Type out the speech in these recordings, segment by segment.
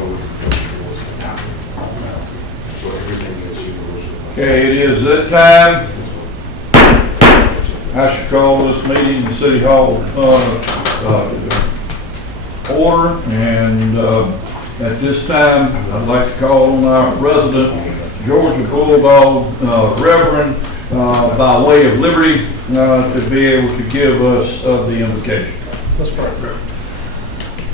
go with the county. So everything that you know. Okay, it is that time. I should call this meeting in City Hall order, and at this time, I'd like to call on our resident Georgia Bulldog Reverend by way of liberty to be able to give us the invocation. Let's pray.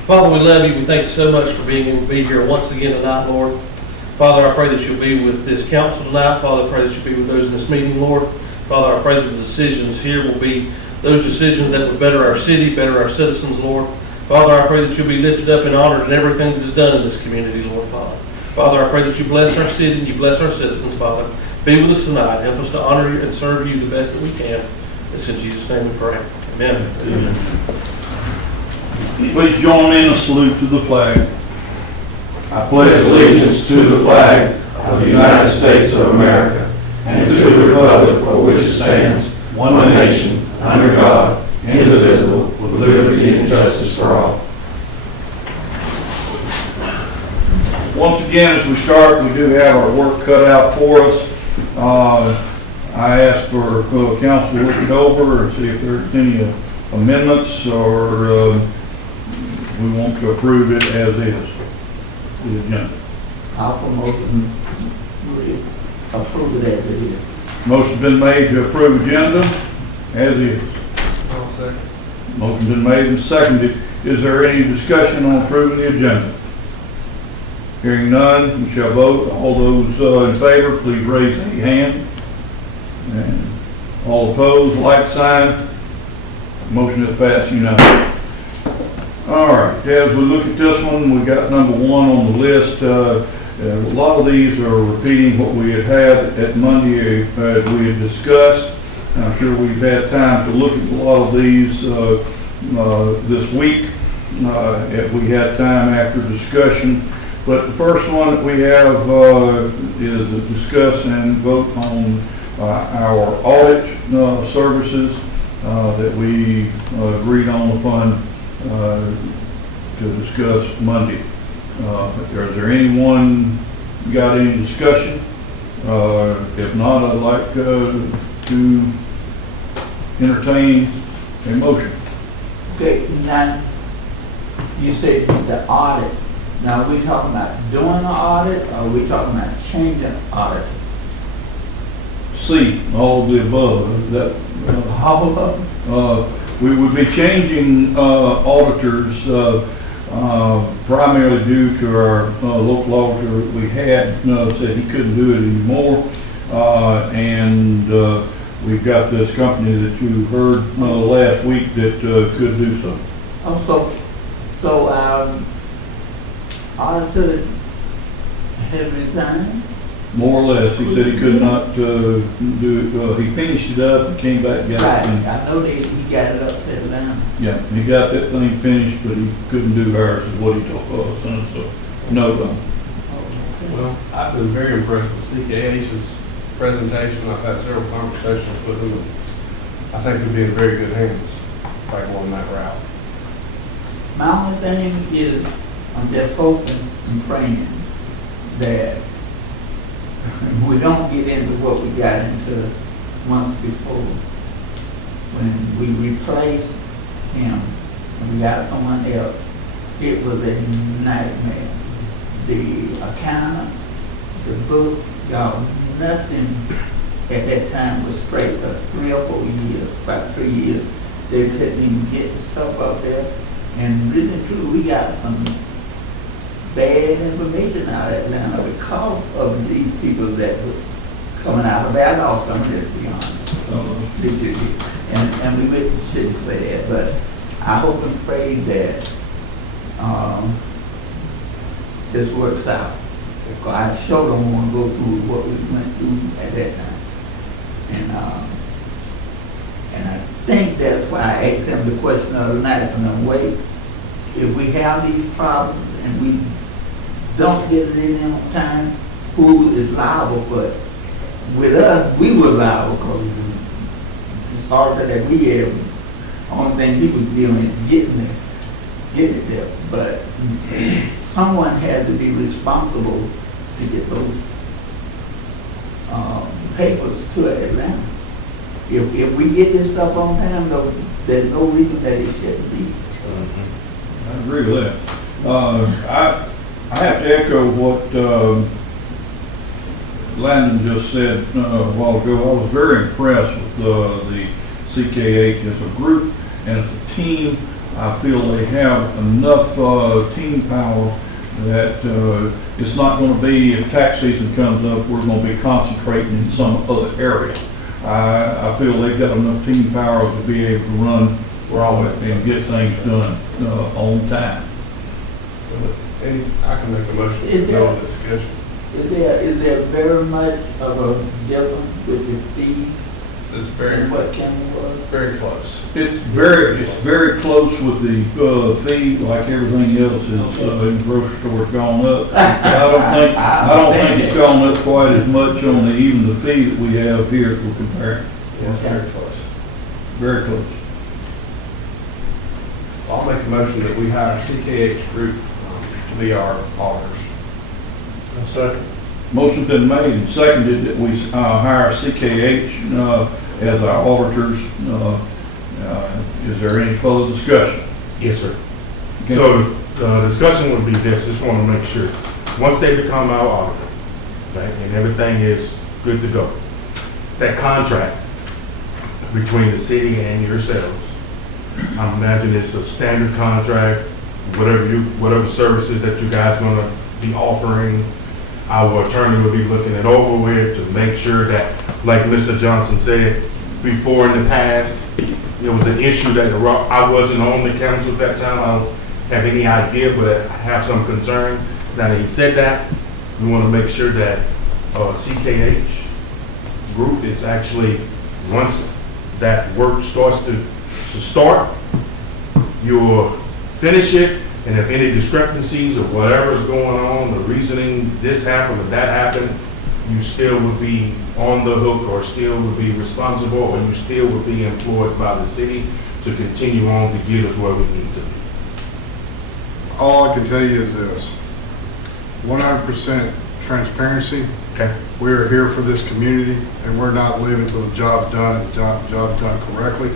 Father, we love you. We thank you so much for being able to be here once again tonight, Lord. Father, I pray that you'll be with this council tonight. Father, I pray that you'll be with those in this meeting, Lord. Father, I pray that the decisions here will be those decisions that would better our city, better our citizens, Lord. Father, I pray that you'll be lifted up and honored in everything that is done in this community, Lord, Father. Father, I pray that you bless our city and you bless our citizens, Father. Be with us tonight. Help us to honor you and serve you the best that we can. It's in Jesus' name we pray. Amen. Amen. Please join me in a salute to the flag. I pledge allegiance to the flag of the United States of America and to the republic for which it stands, one nation, under God, indivisible, with liberty and justice for all. Once again, as we start, we do have our work cut out for us. I asked for council to look it over and see if there's any amendments or we want to approve it as is. The agenda. I'll promote approve it as it is. Motion's been made to approve agenda as is. I'll second. Motion's been made and seconded. Is there any discussion on approving the agenda? Hearing none, we shall vote. All those in favor, please raise a hand. And all opposed, like sign. Motion is passed unanimously. All right, as we look at this one, we got number one on the list. A lot of these are repeating what we had at Monday as we had discussed. I'm sure we've had time to look at a lot of these this week if we had time after discussion. But the first one that we have is to discuss and vote on our audit services that we agreed on upon to discuss Monday. Is there anyone got any discussion? If not, I'd like to entertain a motion. Okay, now, you said the audit. Now, are we talking about doing an audit, or are we talking about changing audit? C, all of the above. That, All of them? we would be changing auditors primarily due to our local auditor that we had said he couldn't do it anymore. And we've got this company that you heard last week that could do so. So auditor has resigned? More or less. He said he could not do it. He finished it up and came back and got Right, it finished. I know that he got it up there down. Yeah, he got that thing finished, but he couldn't do ours, is what he told us. And so, no, Well, I've been very impressed with CKH's presentation. I've had several conversations with them, and I think we'd be in very good hands by going that route. My only thing is, I'm just hoping and praying that we don't get into what we got into months before. When we replaced him and we got someone else, it was a nightmare. The accountant, the books, y'all, nothing at that time was straight. For 3 or 4 years, about 3 years, they couldn't even get the stuff up there. And really and truly, we got some bad information out of Atlanta because of these people that were coming out of our law firm, let's be honest. And we really shouldn't say that, but I hope and pray that this works out. Because I sure don't want to go through what we went through at that time. And I think that's why I asked them the question of the night from them, wait, if we have these problems and we don't get it in on time, who is liable? But with us, we were liable because the starter that we had, only thing he was dealing is getting it there. But someone had to be responsible to get those papers to Atlanta. If we get this stuff on time, though, there's no reason that it shouldn't be. I agree with that. I have to echo what Landon just said a while ago. I was very impressed with the CKH as a group and as a team. I feel they have enough team power that it's not going to be, if tax season comes up, we're going to be concentrating in some other area. I feel they've got enough team power to be able to run and get things done on time. I can make a motion to go into discussion. Is there very much of a difference with the fee It's and what county was? very close. It's very close with the fee, like everything else is in the grocery store's gone up. I don't think it's gone up quite as much on even the fee that we have here if we're comparing. Yeah, it's very close. Very close. I'll make a motion that we hire CKH Group to be our auditors. Motion's been made and seconded that we hire CKH as our auditors. Is there any further discussion? Yes, sir. Okay. So the discussion would be this, just want to make sure, once they become our auditor, okay, and everything is good to go, that contract between the city and yourselves, I imagine it's a standard contract, whatever services that you guys gonna be offering, our attorney will be looking it over with to make sure that, like Mr. Johnson said, before in the past, there was an issue that I wasn't on the council at that time, I don't have any idea, but I have some concern. Now that he said that, we want to make sure that CKH Group is actually, once that work starts to start, you'll finish it, and if any discrepancies or whatever is going on, the reasoning this happened or that happened, you still would be on the hook or still would be responsible, or you still would be employed by the city to continue on to get us where we need to be. All I can tell you is this, 100% transparency. Okay? We are here for this community, and we're not leaving till the job's done and the job's done correctly.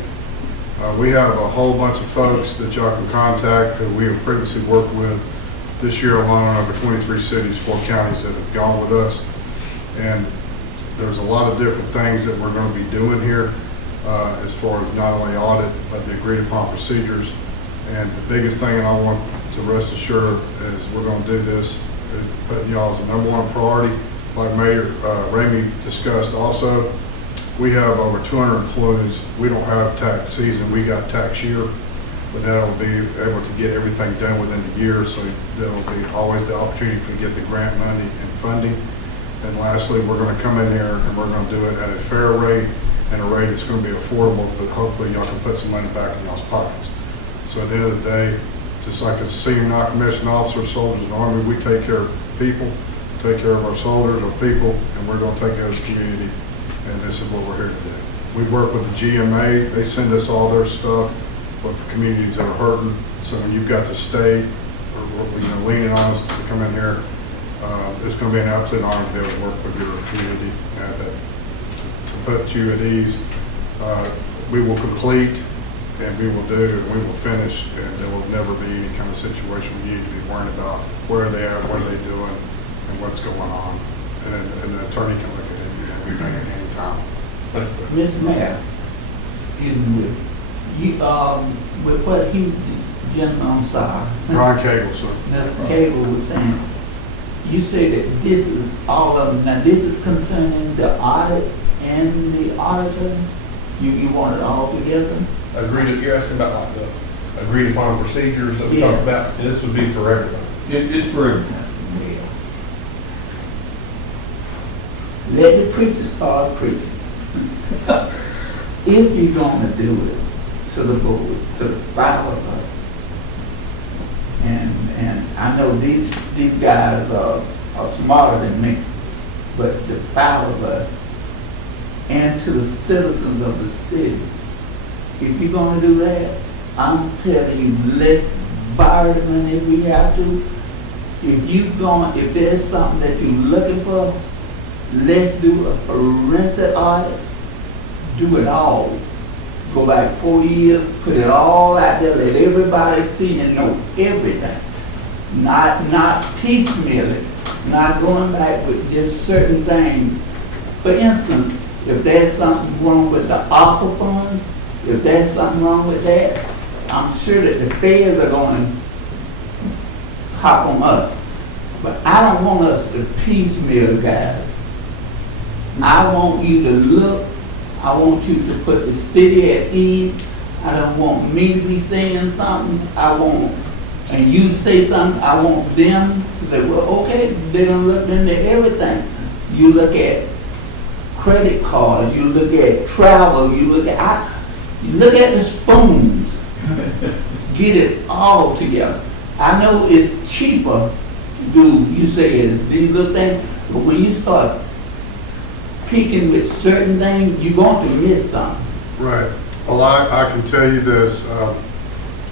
We have a whole bunch of folks that y'all can contact that we have previously worked with. This year alone, over 23 cities, 4 counties that have gone with us. And there's a lot of different things that we're going to be doing here as far as not only audit, but the agreed upon procedures. And the biggest thing, and I want to rest assured, is we're going to do this, putting y'all as the #1 priority. Like Mayor Ramey discussed also, we have over 200 employees. We don't have tax season, we got tax year, but that'll be able to get everything done within the year, so there'll be always the opportunity to get the grant money and funding. And lastly, we're going to come in here and we're going to do it at a fair rate and a rate that's going to be affordable, that hopefully y'all can put some money back in y'all's pockets. So at the end of the day, just like a senior non-commissioned officer, soldiers in the Army, we take care of people, take care of our soldiers, our people, and we're going to take care of the community. And this is what we're here to do. We work with the GMA. They send us all their stuff for communities that are hurting. So when you've got the state or leaning on us to come in here, it's going to be an absolute honor to be able to work with your community and to put you at ease. We will complete, and we will do, and we will finish, and there will never be any kind of situation where you need to be worrying about where they are, what are they doing, and what's going on. And the attorney can look at everything at any time. Mr. Mayor, excuse me, with what he, gentleman, I'm sorry. Brian Cagle, sir. Mr. Cable was saying, you say that this is all of them, now this is concerning the audit and the auditor? You want it all together? You're asking about like the agreed upon procedures that we Yeah. talked about? This would be for everything. It's for everything. Let the preacher start preaching. If you're gonna do it to the board, to the 5 of us, and I know these guys are smarter than me, but the 5 of us, and to the citizens of the city, if you're gonna do that, I'm telling you, let's borrow the money if we have to, if there's something that you're looking for, let's do a forensic audit, do it all. Go back 4 years, put it all out there, let everybody see and know everything. Not piecemeal, not going back with just certain things. For instance, if there's something wrong with the ARPA fund, if there's something wrong with that, I'm sure that the feds are going to hop on us. But I don't want us to piecemeal, guys. I want you to look, I want you to put the city at ease. I don't want me to be saying something, and you say something, I want them to say, well, okay, they done looked into everything. You look at credit cards, you look at travel, you look at the spoons. Get it all together. I know it's cheaper to do, you say these little things, but when you start picking with certain things, you're going to miss something. Right. Well, I can tell you this,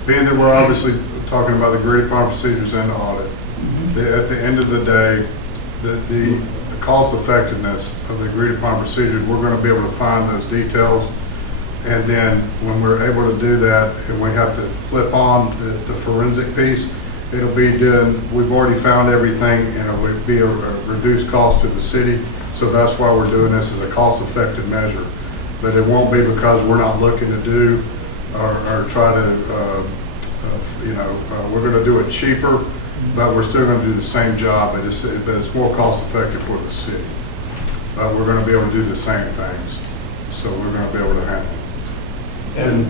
being that we're obviously talking about the agreed upon procedures and the audit, at the end of the day, the cost effectiveness of the agreed upon procedures, we're going to be able to find those details. And then when we're able to do that, and we have to flip on the forensic piece, it'll be done, we've already found everything, and it would be a reduced cost to the city. So that's why we're doing this as a cost-effective measure. But it won't be because we're not looking to do or try to, we're going to do it cheaper, but we're still going to do the same job, but it's more cost-effective for the city. But we're going to be able to do the same things. So we're going to be able to handle it. And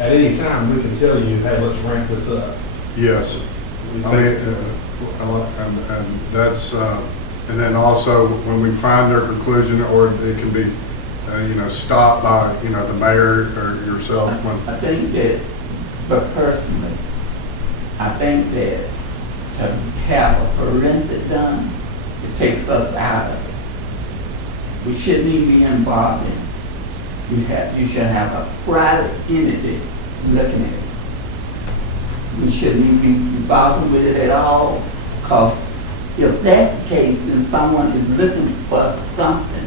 at any time, we can tell you, hey, let's ramp this up. Yes. We I mean, think- and that's, and then also when we find their conclusion, or it can be, stopped by, the mayor or yourself when. I think that, but personally, I think that to have a forensic done, it takes us out of it. We shouldn't even be involved in it. You should have a private entity looking at it. We shouldn't even be involved with it at all, because if that's the case, then someone is looking for something.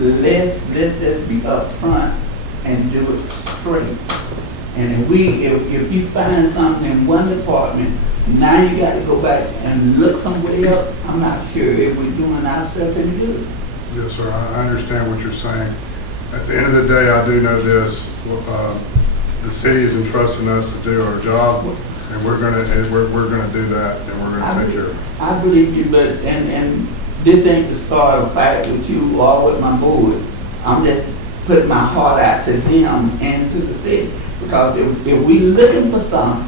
Let's just be upfront and do it straight. And if you find something in one department, now you got to go back and look somewhere else. I'm not sure if we're doing ourselves any good. Yes, sir, I understand what you're saying. At the end of the day, I do know this, the city is entrusting us to do our job, and we're gonna do that, and we're gonna take care of it. I believe you, but, and this ain't to start a fight with you or with my board. I'm just putting my heart out to them and to the city. Because if we looking for something,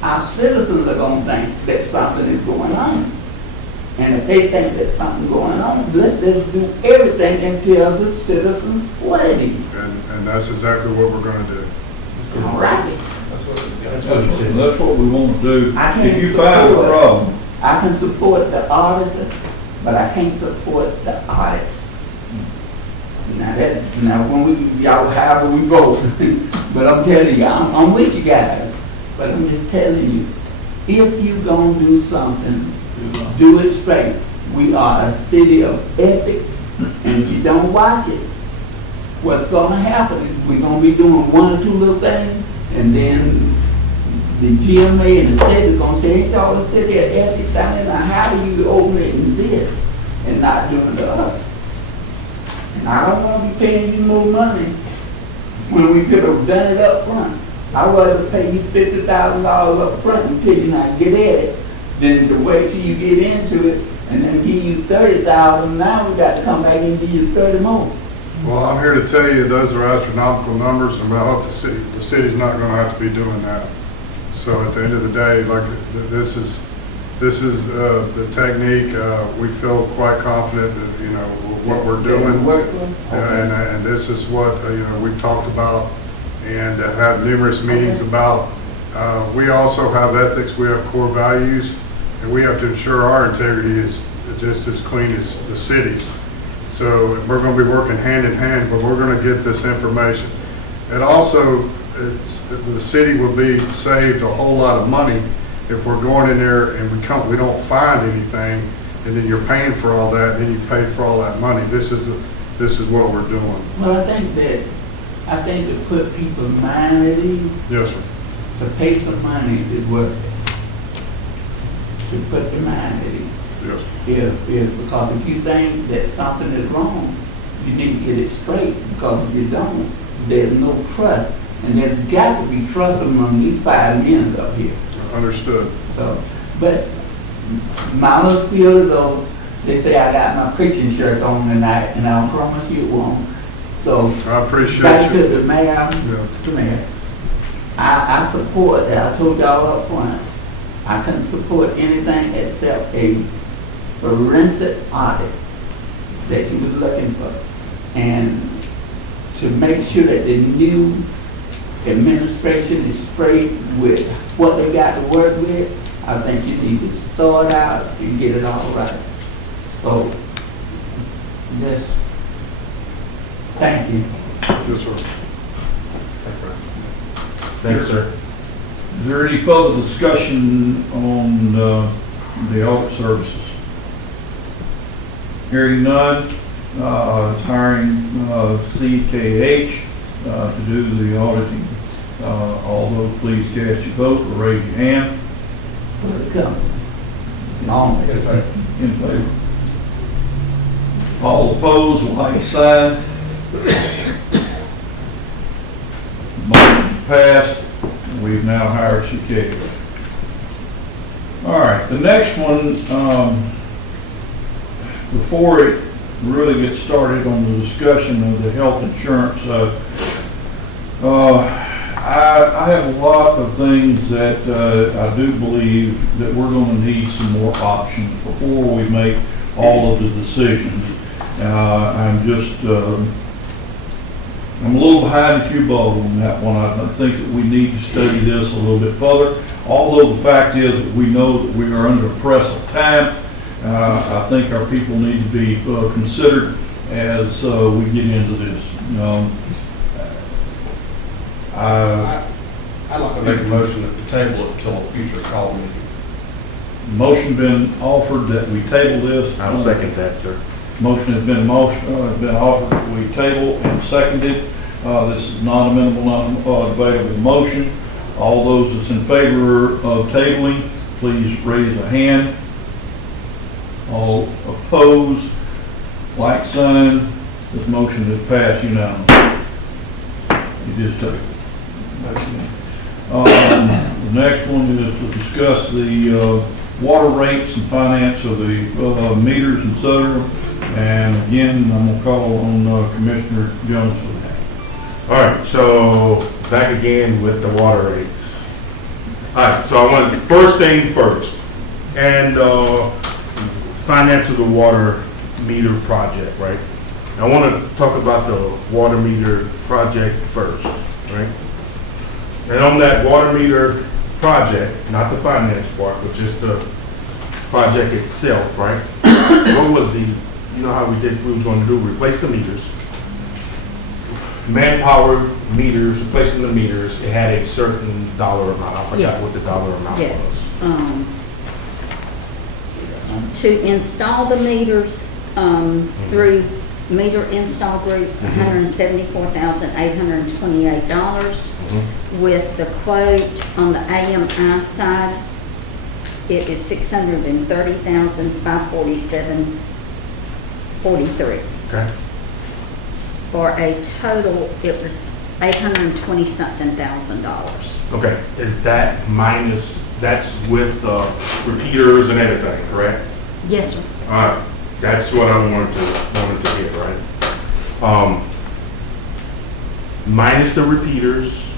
our citizens are gonna think that something is going on. And if they think that something going on, let's just do everything and tell the citizens what it is. And that's exactly what we're gonna do. All right. That's what That's what we want to do. I can't If you find a support it. problem, I can support the auditor, but I can't support the audit. Now when y'all, however we vote, but I'm telling you, I'm with you guys, but I'm just telling you, if you gonna do something, do it straight. We are a city of ethics, and if you don't watch it, what's gonna happen is we're gonna be doing one or two little things, and then the GMA and the state is gonna say, ain't y'all a city of ethics down there? Now, how do you open this and not doing the other? And I don't wanna be paying you more money when we could have done it up front. I'd rather pay you $50,000 up front until you not get at it, than to wait till you get into it and then give you $30,000. Now we got to come back and give you 30 more. Well, I'm here to tell you, those are astronomical numbers, and I hope the city's not gonna have to be doing that. So at the end of the day, like, this is the technique. We feel quite confident that, what we're doing. And this is what, we've talked about and have had numerous meetings about. We also have ethics, we have core values, and we have to ensure our integrity is just as clean as the city's. So we're going to be working hand in hand, but we're going to get this information. And also, the city will be saved a whole lot of money if we're going in there and we don't find anything, and then you're paying for all that, then you've paid for all that money. This is what we're doing. Well, I think to put people's mind at ease, Yes, sir. to pay some money is worth it. To put the mind at ease. Yes. Because if you think that something is wrong, you need to get it straight, because if you don't, there's no trust. And there's got to be trust among these 5 men up here. Understood. So, but my little spiel is though, they say I got my preaching shirt on tonight, and I promise you it won't. So, I appreciate back you. to the mayor, Yeah. the mayor. I support that. I told y'all up front, I couldn't support anything except a forensic audit that you was looking for. And to make sure that the new administration is straight with what they got to work with, I think you need to start out and get it all right. So, this, thank you. Yes, sir. Thank you, sir. Is there any further discussion on the audit services? Hearing none, hiring CKH to do the auditing. Although, please cast your vote or raise your hand. Where it comes. No, In fact, In favor. All opposed, like sign. Motion passed. We've now hired CK. All right, the next one, before it really gets started on the discussion of the health insurance, I have a lot of things that I do believe that we're going to need some more options before we make all of the decisions. I'm a little behind the cue ball on that one. I think that we need to study this a little bit further. Although the fact is that we know that we are under press of time, I think our people need to be considered as we get into this. I'd like to make a motion that we table it until a future call meeting. Motion been offered that we table this. I'll second that, sir. Motion has been offered that we table and seconded. This is non-amendable, non-debatable motion. All those that's in favor of tabling, please raise a hand. All opposed, like sign. This motion is passed unanimously. It is tabled. The next one is to discuss the water rates and finance of the meters, et cetera. And again, I'm going to call on Commissioner Jones for that. All right, so back again with the water rates. All right, so I want first thing first, and finance of the water meter project, right? I want to talk about the water meter project first, right? And on that water meter project, not the finance part, but just the project itself, right? What was the, you know how we was going to do, replace the meters, manpower meters, replacing the meters, it had a certain dollar amount. I forgot what the dollar amount was. Yes. To install the meters through Meter Install Group, $174,828. With the quote on the AMI side, it is $630,547.43. Okay. For a total, it was $820-something thousand. Okay, is that minus, that's with repeaters and everything, correct? Yes, sir. All right, that's what I wanted to get, right? Minus the repeaters,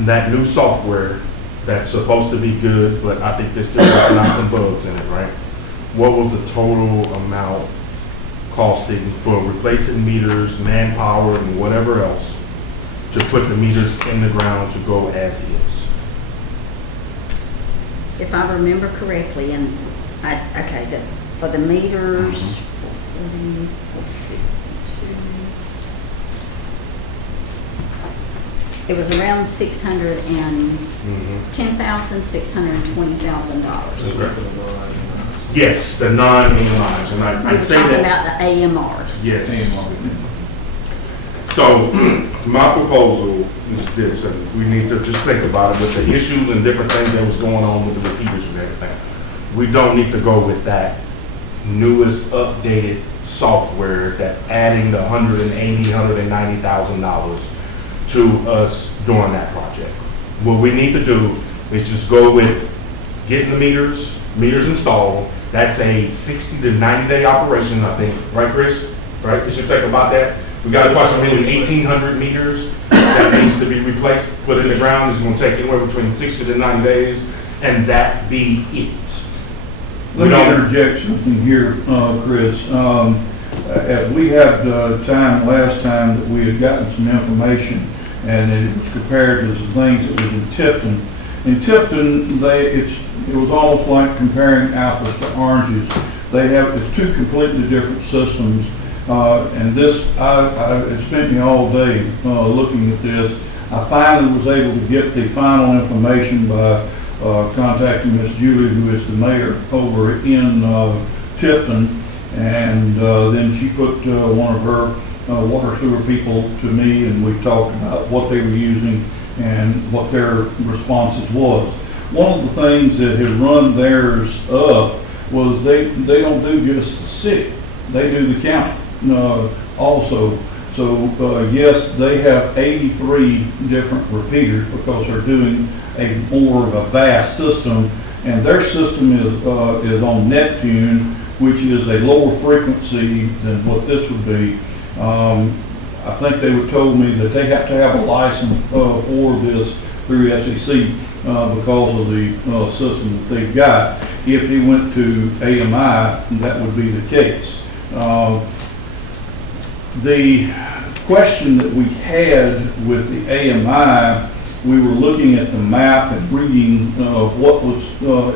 that new software that's supposed to be good, but I think there's still some bugs in it, right? What was the total amount costing for replacing meters, manpower, and whatever else to put the meters in the ground to go as is? If I remember correctly, and for the meters, 462, it was around $600 and $10,620,000. Okay. Yes, the non-AMIs, and I We're say talking that, about the AMRs. yes. So, my proposal is this, and we need to just think about it with the issues and different things that was going on with the repeaters and everything. We don't need to go with that newest updated software that adding the $190,000 to us during that project. What we need to do is just go with getting the meters installed. That's a 60 to 90 day operation, I think, right, Chris? Right, it should take about that. We got approximately 1,800 meters that needs to be replaced, put in the ground. It's gonna take anywhere between 60 to 90 days, and that be it. Let me interject something here, Chris. We had time last time that we had gotten some information, and it was compared to some things that was in Tipton. In Tipton, it was almost like comparing apples to oranges. It's two completely different systems. And this, it spent me all day looking at this. I finally was able to get the final information by contacting Miss Julie, who is the mayor over in Tipton, and then she put one of her water sewer people to me, and we talked about what they were using and what their responses was. One of the things that had run theirs up was they don't do just the city, they do the county also. So yes, they have 83 different repeaters because they're doing a more of a vast system, and their system is on Neptune, which is a lower frequency than what this would be. I think they were told me that they have to have a license for this through SEC because of the system that they've got. If they went to AMI, that would be the case. The question that we had with the AMI, we were looking at the map and reading what was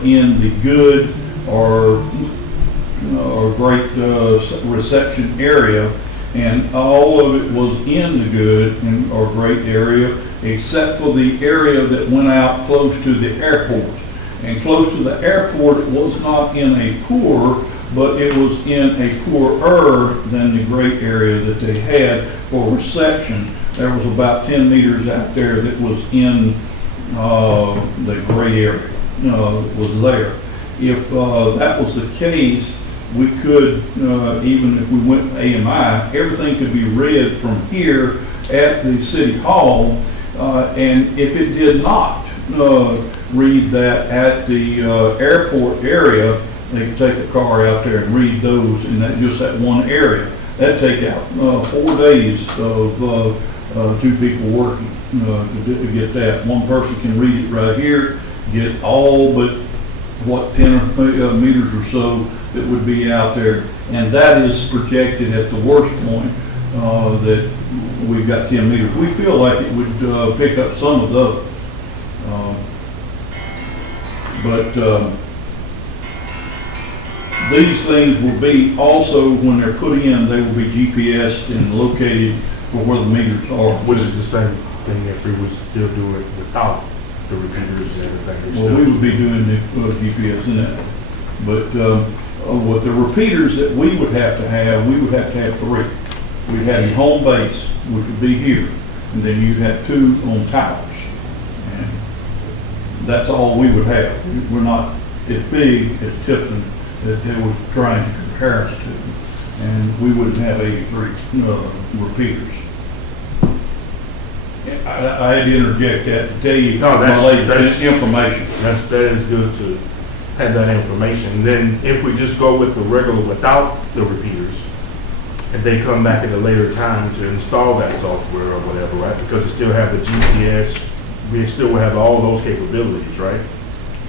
in the good or great reception area, and all of it was in the good or great area, except for the area that went out close to the airport. And close to the airport, it was not in a poor, but it was in a poorer than the great area that they had for reception. There was about 10 meters out there that was in the gray area, was there. If that was the case, we could, even if we went to AMI, everything could be read from here at the city hall, and if it did not read that at the airport area, they could take a car out there and read those in just that one area. That'd take out 4 days of 2 people working to get that. One person can read it right here, get all but 10 meters or so that would be out there, and that is projected at the worst point that we've got 10 meters. We feel like it would pick up some of those, but these things will be also, when they're put in, they will be GPSed and located for where the meters are. Which is the same thing if we was still doing it without the repeaters and everything. Well, we would be doing the GPS in that. But with the repeaters that we would have to have 3. We'd have the home base, which would be here, and then you'd have 2 on towers. And that's all we would have. We're not as big as Tipton that they was trying to compare us to, and we wouldn't have 83 repeaters. I had to interject that to tell you No, that's information. That is good to have that information. And then if we just go with the regular without the repeaters, and they come back at a later time to install that software or whatever, right? Because it still have the GPS, we still will have all those capabilities, right?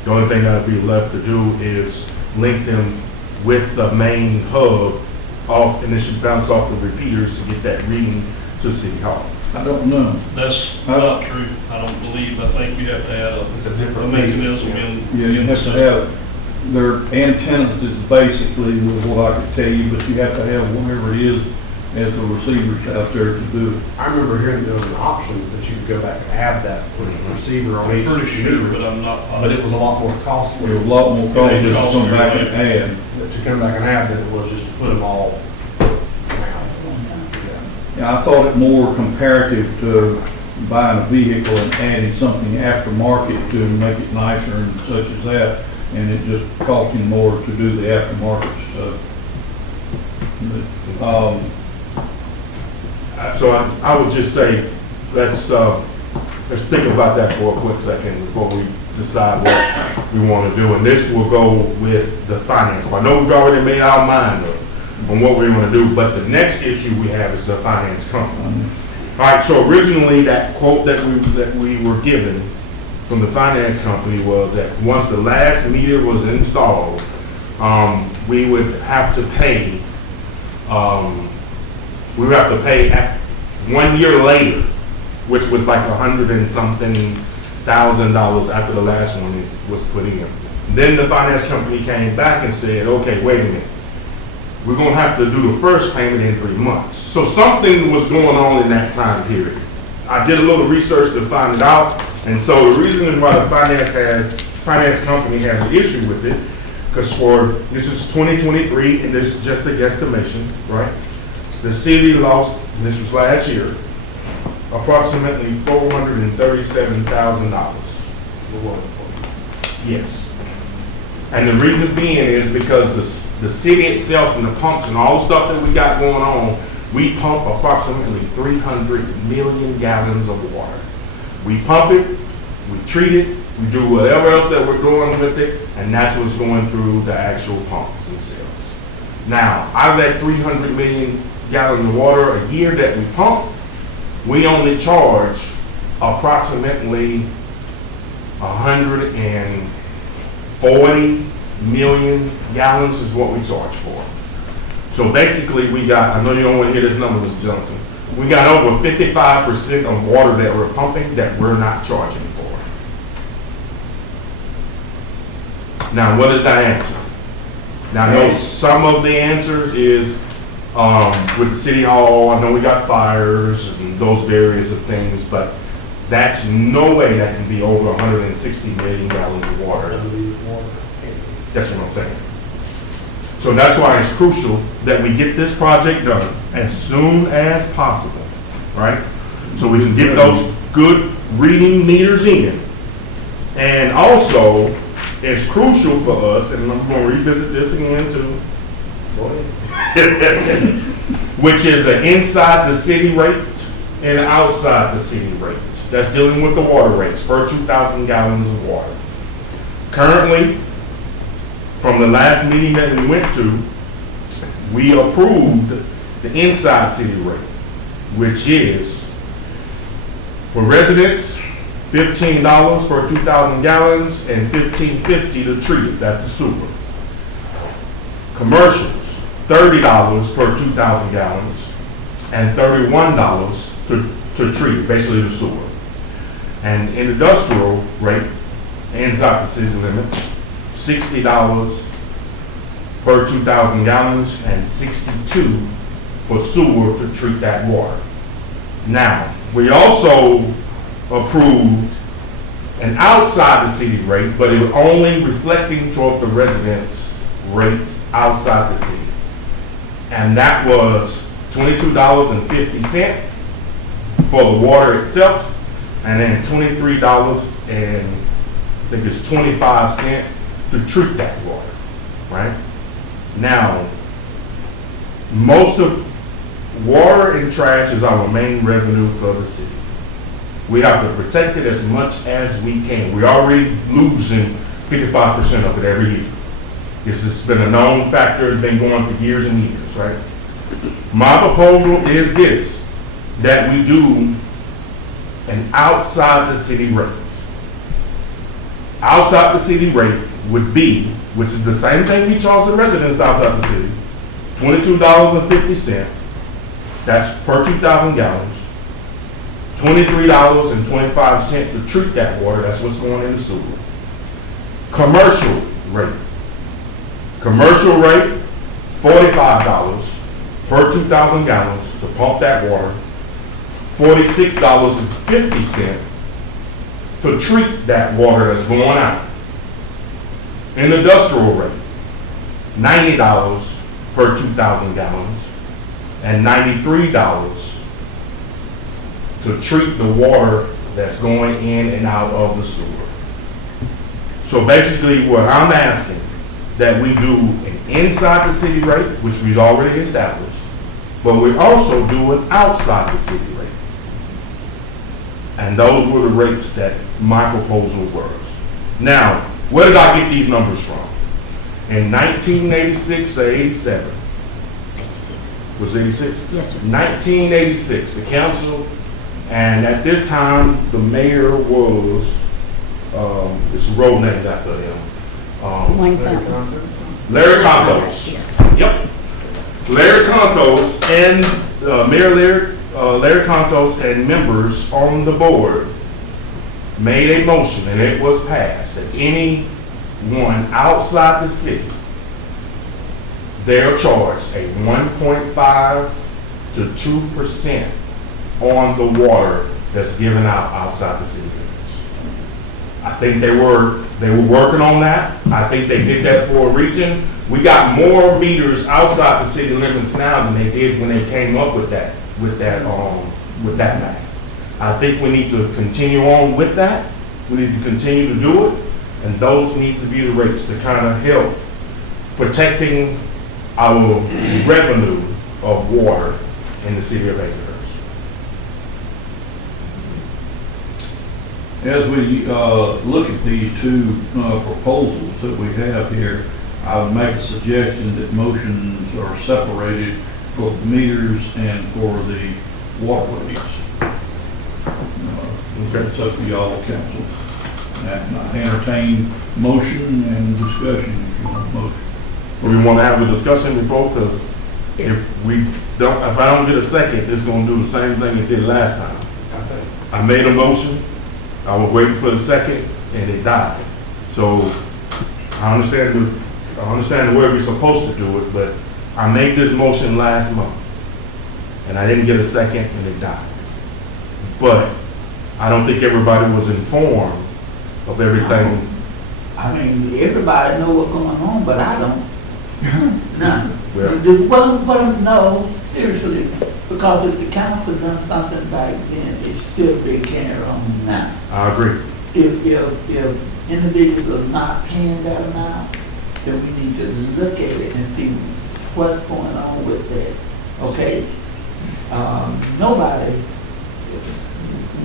The only thing that would be left to do is link them with the main hub off, and it should bounce off the repeaters to get that reading to City Hall. I don't know. That's not true, I don't believe. I think you have to add It's a a different mechanism in. Yeah, you have to have, their antennas is basically what I could tell you, but you have to have whatever it is as the receivers out there to do it. I remember hearing there was an option that you could go back and add that receiver on each meter, I'm not but it was a lot more It costly was a lot more cost just to come back and add. to come back and add than it was just to put them all now. Yeah, I thought it more comparative to buying a vehicle and adding something aftermarket to make it nicer and such as that, and it just costing more to do the aftermarket stuff. But, So I would just say, let's think about that for a quick second before we decide what we want to do. And this will go with the finance. I know we've already made our mind up on what we're going to do, but the next issue we have is the finance company. All right, so originally that quote that we were given from the finance company was that once the last meter was installed, we would have to pay, 1 year later, which was like $100 and something thousand after the last one was put in. Then the finance company came back and said, okay, wait a minute. We're going to have to do the first payment in 3 months. So something was going on in that time period. I did a little research to find it out. And so the reason why the finance company has an issue with it, because this is 2023, and this is just a guesstimation, right? The city lost, and this was last year, approximately $437,000. Yes. And the reason being is because the city itself and the pumps and all the stuff that we got going on, we pump approximately 300 million gallons of water. We pump it, we treat it, we do whatever else that we're doing with it, and that's what's going through the actual pumps themselves. Now, out of that 300 million gallons of water a year that we pump, we only charge approximately 140 million gallons is what we charge for. So basically we got, I know you don't want to hear this number, Mr. Johnson, we got over 55% of water that we're pumping that we're not charging for. Now, what is that answer? Now, I know some of the answers is with the city hall, I know we got fires and those various of things, but that's no way that can be over 160 million gallons of water. That's what I'm saying. So that's why it's crucial that we get this project done as soon as possible, right? So we can get those good reading meters in. And also, it's crucial for us, and I'm going to revisit this again too, which is an inside the city rate and outside the city rate. That's dealing with the water rates per 2,000 gallons of water. Currently, from the last meeting that we went to, we approved the inside city rate, which is for residents, $15 per 2,000 gallons and $15.50 to treat it. That's the sewer. Commercials, $30 per 2,000 gallons and $31 to treat it, basically the sewer. And in industrial rate, inside the city limit, $60 per 2,000 gallons and $62 for sewer to treat that water. Now, we also approved an outside the city rate, but it was only reflecting toward the residents' rate outside the city. And that was $22.50 for the water itself, and then $23 and I think it's 25 cents to treat that water, right? Now, most of water and trash is our main revenue for the city. We have to protect it as much as we can. We're already losing 55% of it every year. This has been a known factor, it's been going for years and years, right? My proposal is this, that we do an outside the city rate. Outside the city rate would be, which is the same thing we charge the residents outside the city, $22.50. That's per 2,000 gallons. $23.25 to treat that water. That's what's going in the sewer. Commercial rate. Commercial rate, $45 per 2,000 gallons to pump that water, $46.50 to treat that water that's going out. An industrial rate, $90 per 2,000 gallons, and $93 to treat the water that's going in and out of the sewer. So basically, what I'm asking, that we do an inside the city rate, which we've already established, but we also do an outside the city rate. And those were the rates that my proposal was. Now, where did I get these numbers from? In 1986 to 87, 86. was 86? Yes, sir. 1986, the council, and at this time, the mayor was, it's a road named after him. Wayne Larry Fountain. Conter? Larry Contos. Yes. Yep. Larry Contos and Mayor Larry Contos and members on the board made a motion, and it was passed, that anyone outside the city, they're charged a 1.5 to 2% on the water that's given out outside the city limits. I think they were working on that. I think they did that for a reason. We got more meters outside the city limits now than they did when they came up with that map. I think we need to continue on with that. We need to continue to do it, and those need to be the rates to kind of help protecting our revenue of water in the city of Hazelhurst. As we look at these two proposals that we have here, I would make a suggestion that motions are separated for the meters and for the water rates. It's up to y'all, council. And I entertain motion and discussion if you want motion. We want to have a discussion before, because if I don't get a second, it's going to do the same thing it did last time. I made a motion, I was waiting for the second, and it died. So I understand the way we're supposed to do it, but I made this motion last month, and I didn't get a second, and it died. But I don't think everybody was informed of everything. I mean, everybody know what's going on, but I don't. None. No, seriously, because if the council done something back then, it's still being carried on now. I agree. If individuals are not paying that amount, then we need to look at it and see what's going on with that. Okay?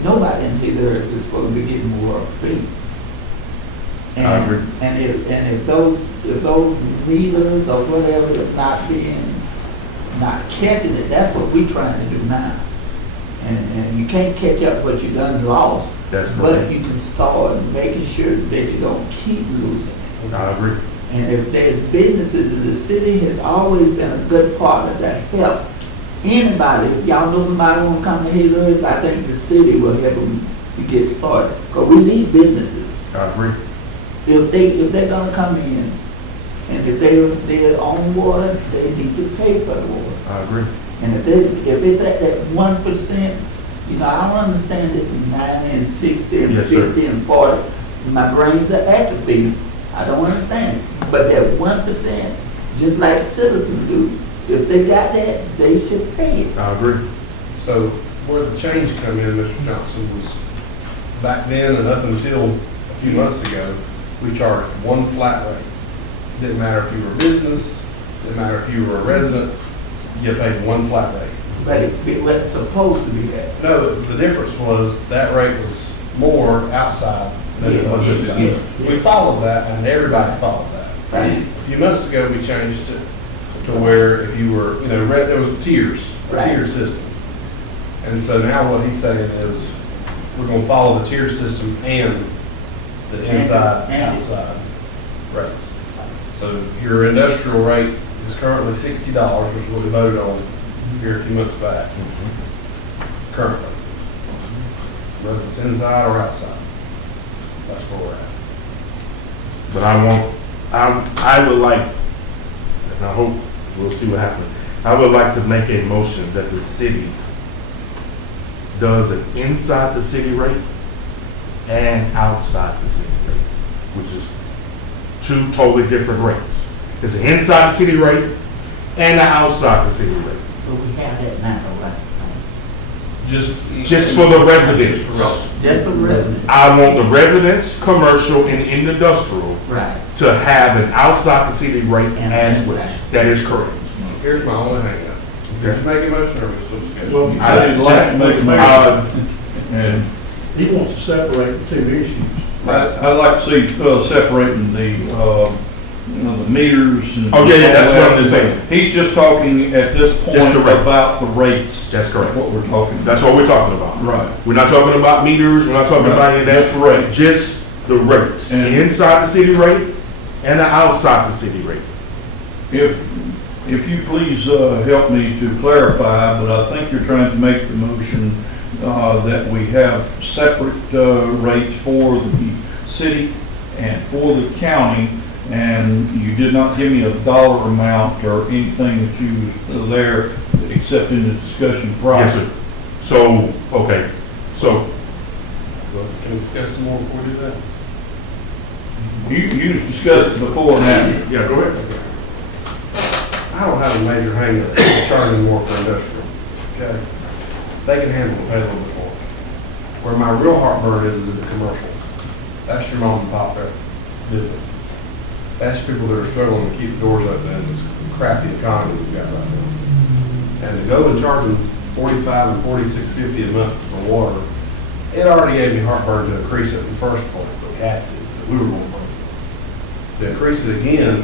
Nobody in Hazelhurst is supposed to be getting water free. I agree. And if those meters or whatever is not catching it, that's what we're trying to do now. And you can't catch up what you done lost, That's but correct. you can start making sure that you don't keep losing. I agree. And if there's businesses in the city, has always been a good partner to help anybody. If y'all know somebody want to come to Hazelhurst, I think the city will help them to get started. Because we need businesses. I agree. If they're gonna come in, and if they're on water, they need to pay for the water. I agree. And if it's at that 1%, I don't understand this 90 and 60 and Yes, sir. 50 and 40. My brains are atrophied. I don't understand it. But that 1%, just like citizens do, if they got that, they should pay it. I agree. So where the change come in, Mr. Johnson, was back then and up until a few months ago, we charged one flat rate. Didn't matter if you were a business, didn't matter if you were a resident, you paid one flat rate. But it wasn't supposed to be that. No, the difference was that rate was more outside than it was inside. Yeah. We followed that and everybody followed that. Right. A few months ago, we changed it to where if you were, there was tiers, a Right. tier system. And so now what he's saying is, we're gonna follow the tier system and the inside, And- outside rates. So your industrial rate is currently $60, which is what we voted on here a few months back. Currently. Whether it's inside or outside. That's where we're at. But I would like, and I hope, we'll see what happens. I would like to make a motion that the city does an inside the city rate and outside the city rate, which is two totally different rates. It's an inside the city rate and an outside the city rate, But we have that now, right? just for the residents. Just for the residents. I want the residents, commercial, and industrial Right. to have an outside the city rate And as well. inside. That is correct. Here's my only hang up. Did you make a motion or are we still discussing? Well, I'd like to make a motion, Uh, and He wants to separate the two issues. I'd like to see, separating the, the meters and. Oh, yeah, that's what I'm just saying. He's just talking at this point Just the rate. about the rates. That's correct. What we're talking about. That's what we're talking about. Right. We're not talking about meters, we're not talking Right. about any of Just that. rates. Just the rates, the And- inside the city rate and the outside the city rate. If you please, help me to clarify, but I think you're trying to make the motion, that we have separate, rates for the city and for the county, and you did not give me a dollar amount or anything that you was there, except in the discussion prior. Yes, sir. So, okay, so, Can we discuss some more before we do that? You discussed it before now. yeah, go ahead. I don't have a major hang up charging more for industrial, okay? They can handle it, pay a little bit more. Where my real heartburn is in the commercial. That's your mom and pop businesses. That's people that are struggling to keep doors open in this crappy economy we've got right now. And to go and charge them $45 and $46.50 a month for water, it already gave me heartburn to increase it in the first place, but we had to, because we were more money. To increase it again,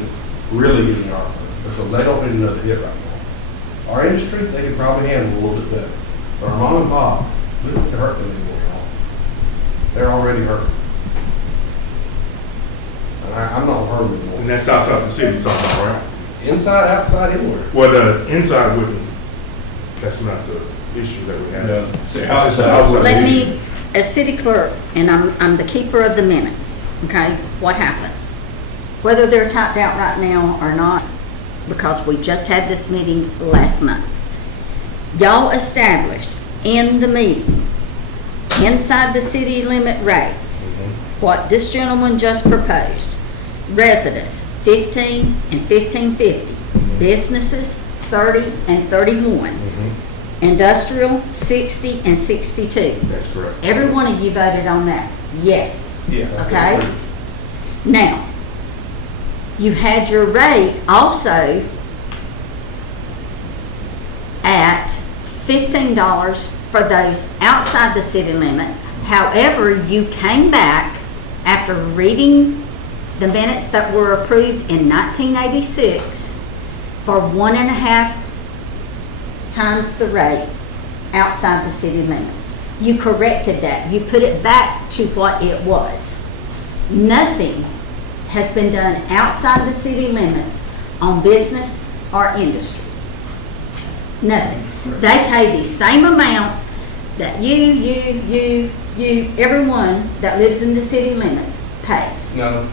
really gives me heartburn, because they don't need another hit right now. Our industry, they could probably handle it a little bit better. But our mom and pop, we don't hurt them anymore, y'all. They're already hurt. And I'm not hurting And anymore. that's outside the city you're talking about, right? Inside, outside, anywhere. Well, the inside wouldn't, that's not the issue that we have. Yeah. It's just the outside. Let me, as city clerk, and I'm the keeper of the minutes, okay, what happens? Whether they're typed out right now or not, because we just had this meeting last month. Y'all established in the meeting, inside the city limit rates, what this gentleman just proposed. Residents, 15 and 1550. Businesses, 30 and 31. Industrial, 60 and 62. That's correct. Every one of you voted on that, yes. Yeah. Okay? Now, you had your rate also at $15 for those outside the city limits. However, you came back after reading the minutes that were approved in 1986 for 1.5 times the rate outside the city limits. You corrected that. You put it back to what it was. Nothing has been done outside the city limits on business or industry. Nothing. They pay the same amount that you, everyone that lives in the city limits pays. No,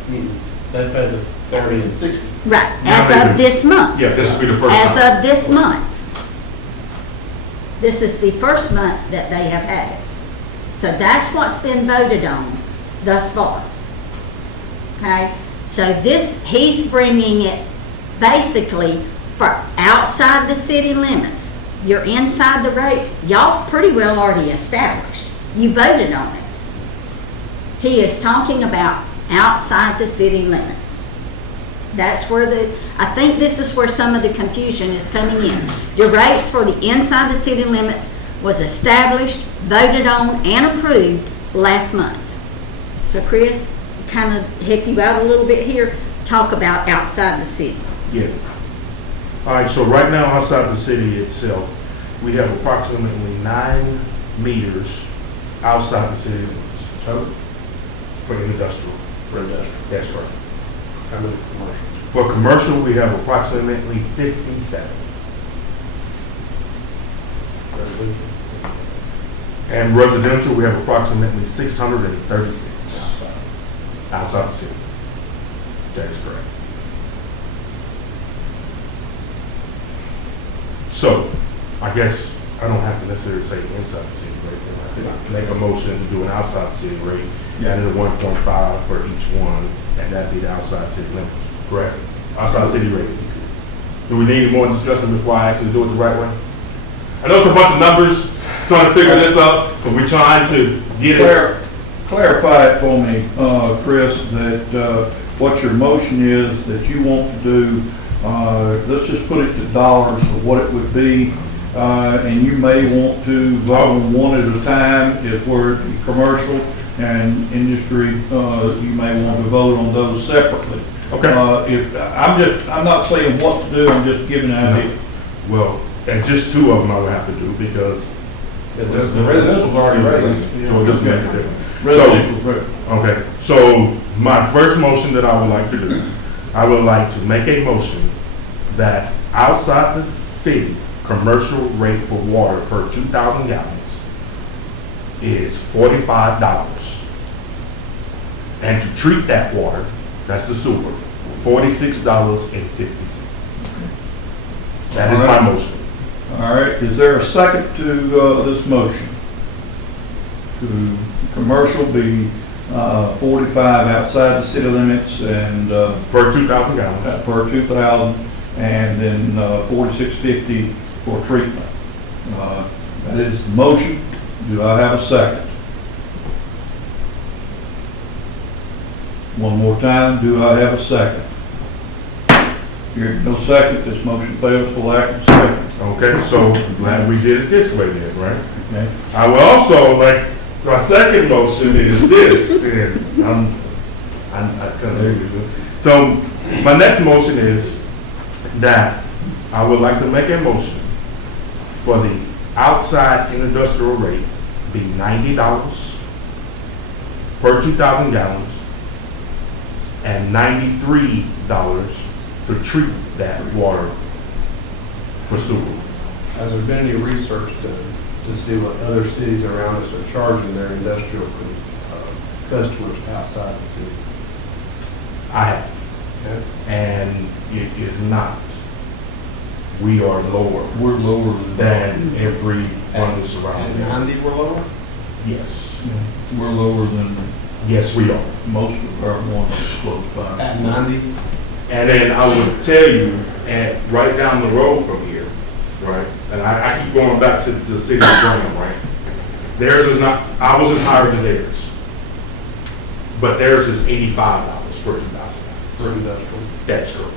they pay the 30 and 60. Right, Now as they of do. this month. Yeah, this will be the first As time. of this month. This is the first month that they have had it. So that's what's been voted on thus far. Okay, so this, he's bringing it basically for outside the city limits. You're inside the rates, y'all pretty well already established. You voted on it. He is talking about outside the city limits. That's where I think this is where some of the confusion is coming in. Your rates for the inside the city limits was established, voted on, and approved last month. So Chris, kind of help you out a little bit here, talk about outside the city. Yes. All right, so right now outside the city itself, we have approximately 9 meters outside the city limits. So, For industrial. for industrial. That's right. How many for commercial? For commercial, we have approximately 57. Residential? And residential, we have approximately 636 Outside. outside the city. That is correct. So, I guess I don't have to necessarily say inside the city rate. then I can make a motion to do an outside the city rate, and then 1.5 for each one, and that'd be the outside city limits, correct? Outside city rate. Do we need any more discussion before I actually do it the right way? I know it's a bunch of numbers, trying to figure this out, but we're trying to get it. Clarify it for me, Chris, that what your motion is that you want to do, let's just put it to dollars of what it would be, and you may want to vote on one at a time if we're commercial and industry, you may want to vote on those separately. Okay. I'm not saying what to do, I'm just giving an idea. Well, and just two of them I would have to do because. The residential's already raised. So it doesn't make a difference. Residential, right. Okay, so my first motion that I would like to do, I would like to make a motion that outside the city, commercial rate for water per 2,000 gallons is $45. And to treat that water, that's the sewer, $46.50. That is my motion. All right, is there a second to this motion? To commercial be 45 outside the city limits and Per 2,000 gallons. per 2,000, and then 46.50 for treatment. That is the motion. Do I have a second? One more time, do I have a second? Hearing no second, this motion fails for lack of second. Okay, so glad we did it this way then, right? Okay. I will also, like, my second motion is this, and I couldn't hear you. So, my next motion is that I would like to make a motion for the outside industrial rate be $90 per 2,000 gallons and $93 to treat that water for sewer. Has there been any research done to see what other cities around us are charging their industrial customers outside the city? I have, Okay. and it is not. We are lower We're lower than every one that's around And there. 90 were lower? Yes, We're lower than yes, we are. most of our ones that's close by. At 90? And then I would tell you, and right down the road from here, right, and I keep going back to the city of Graham, right? Theirs is not, ours is higher than theirs. But theirs is $85 per 2,000. For industrial. That's true.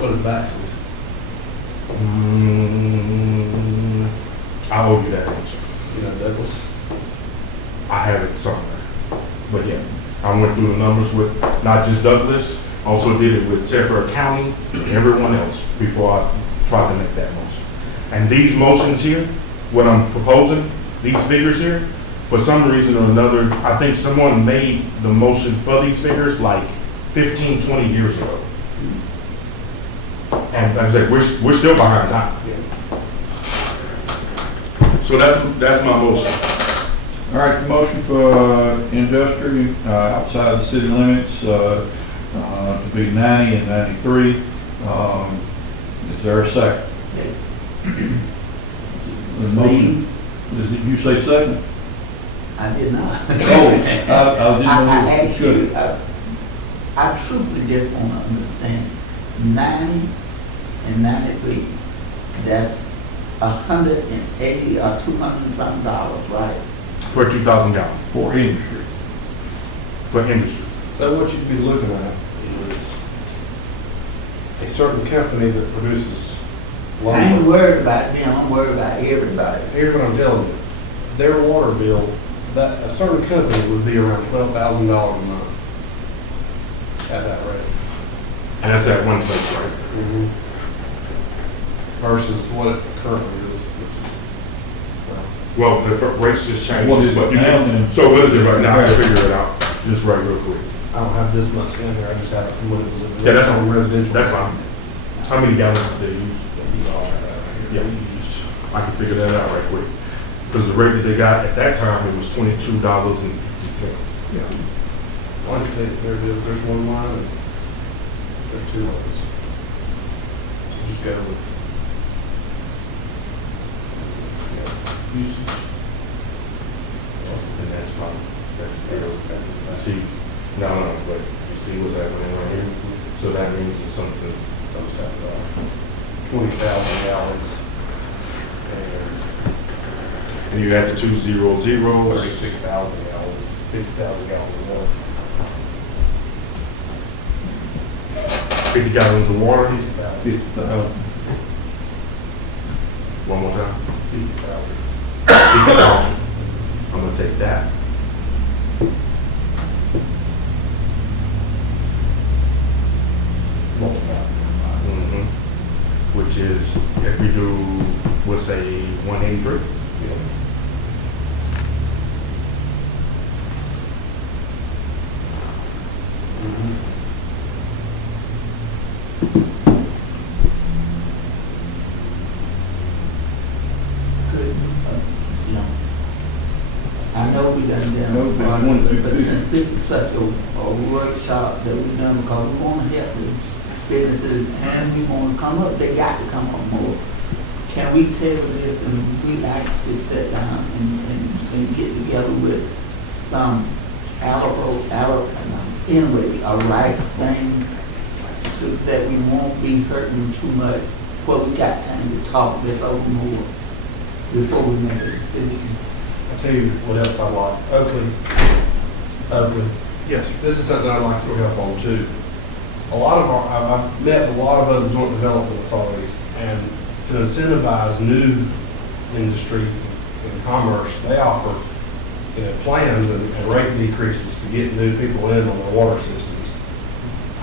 What is Bax's? I owe you that answer. You know, Douglas? I have it somewhere. But yeah, I went through the numbers with not just Douglas, also did it with Telfair County and everyone else before I tried to make that motion. And these motions here, what I'm proposing, these figures here, for some reason or another, I think someone made the motion for these figures like 15, 20 years ago. And like I said, we're still behind time. So that's my motion. All right, the motion for industry outside the city limits to be 90 and 93. Is there a second? The motion, did you say second? I did not. Oh, I didn't know I you actually, should. I truthfully just want to understand, 90 and 93, that's 180 or 200 and something dollars, right? For 2,000 gallons For industry. for industry. So what you'd be looking at is a certain company that produces I ain't lumber. worried about them, I'm worried about everybody. Here's what I'm telling you. Their water bill, that a certain company would be around $12,000 a month at that rate. And that's at one place, right? Versus what it currently is, which is, well, Well, the rates just changed. What is it but you now can- then? So what is it right now? I can figure it out. Just right real quick. I don't have this much in here, I just have it from when it was in Yeah, that's on residential. That's fine. How many gallons do they use? Yeah, I can figure that out right quick. Because the rate that they got at that time, it was $22.50. Yeah. Why don't you take, there's one line and there's two lines. just go with usage. And that's probably, that's still, I see, no, but you see what's happening right here? So that means it's something, Some stuff, 20,000 gallons and you had the 2 0 and zeros. 36,000 gallons, 50,000 gallons of water. 50 gallons of water. 50,000. 50,000. One more time. 50,000. 50,000. I'm gonna take that. Mhm. Which is, if we do, we'll say 183. Could, you know, I know we done No, but done, one, two, but three. since this is such a workshop that we done, because we wanna help the businesses and we wanna come up, they got to come up more. Can we table this and we actually sit down and get together with some anyway, a right thing to, that we won't be hurting too much, but we got time to talk this over more before we make a decision. I'll tell you what else I like. Oakley. Yes. This is something I'd like your help on too. A lot of I've met a lot of other joint development authorities, and to incentivize new industry and commerce, they offer, plans and rate decreases to get new people in on their water systems.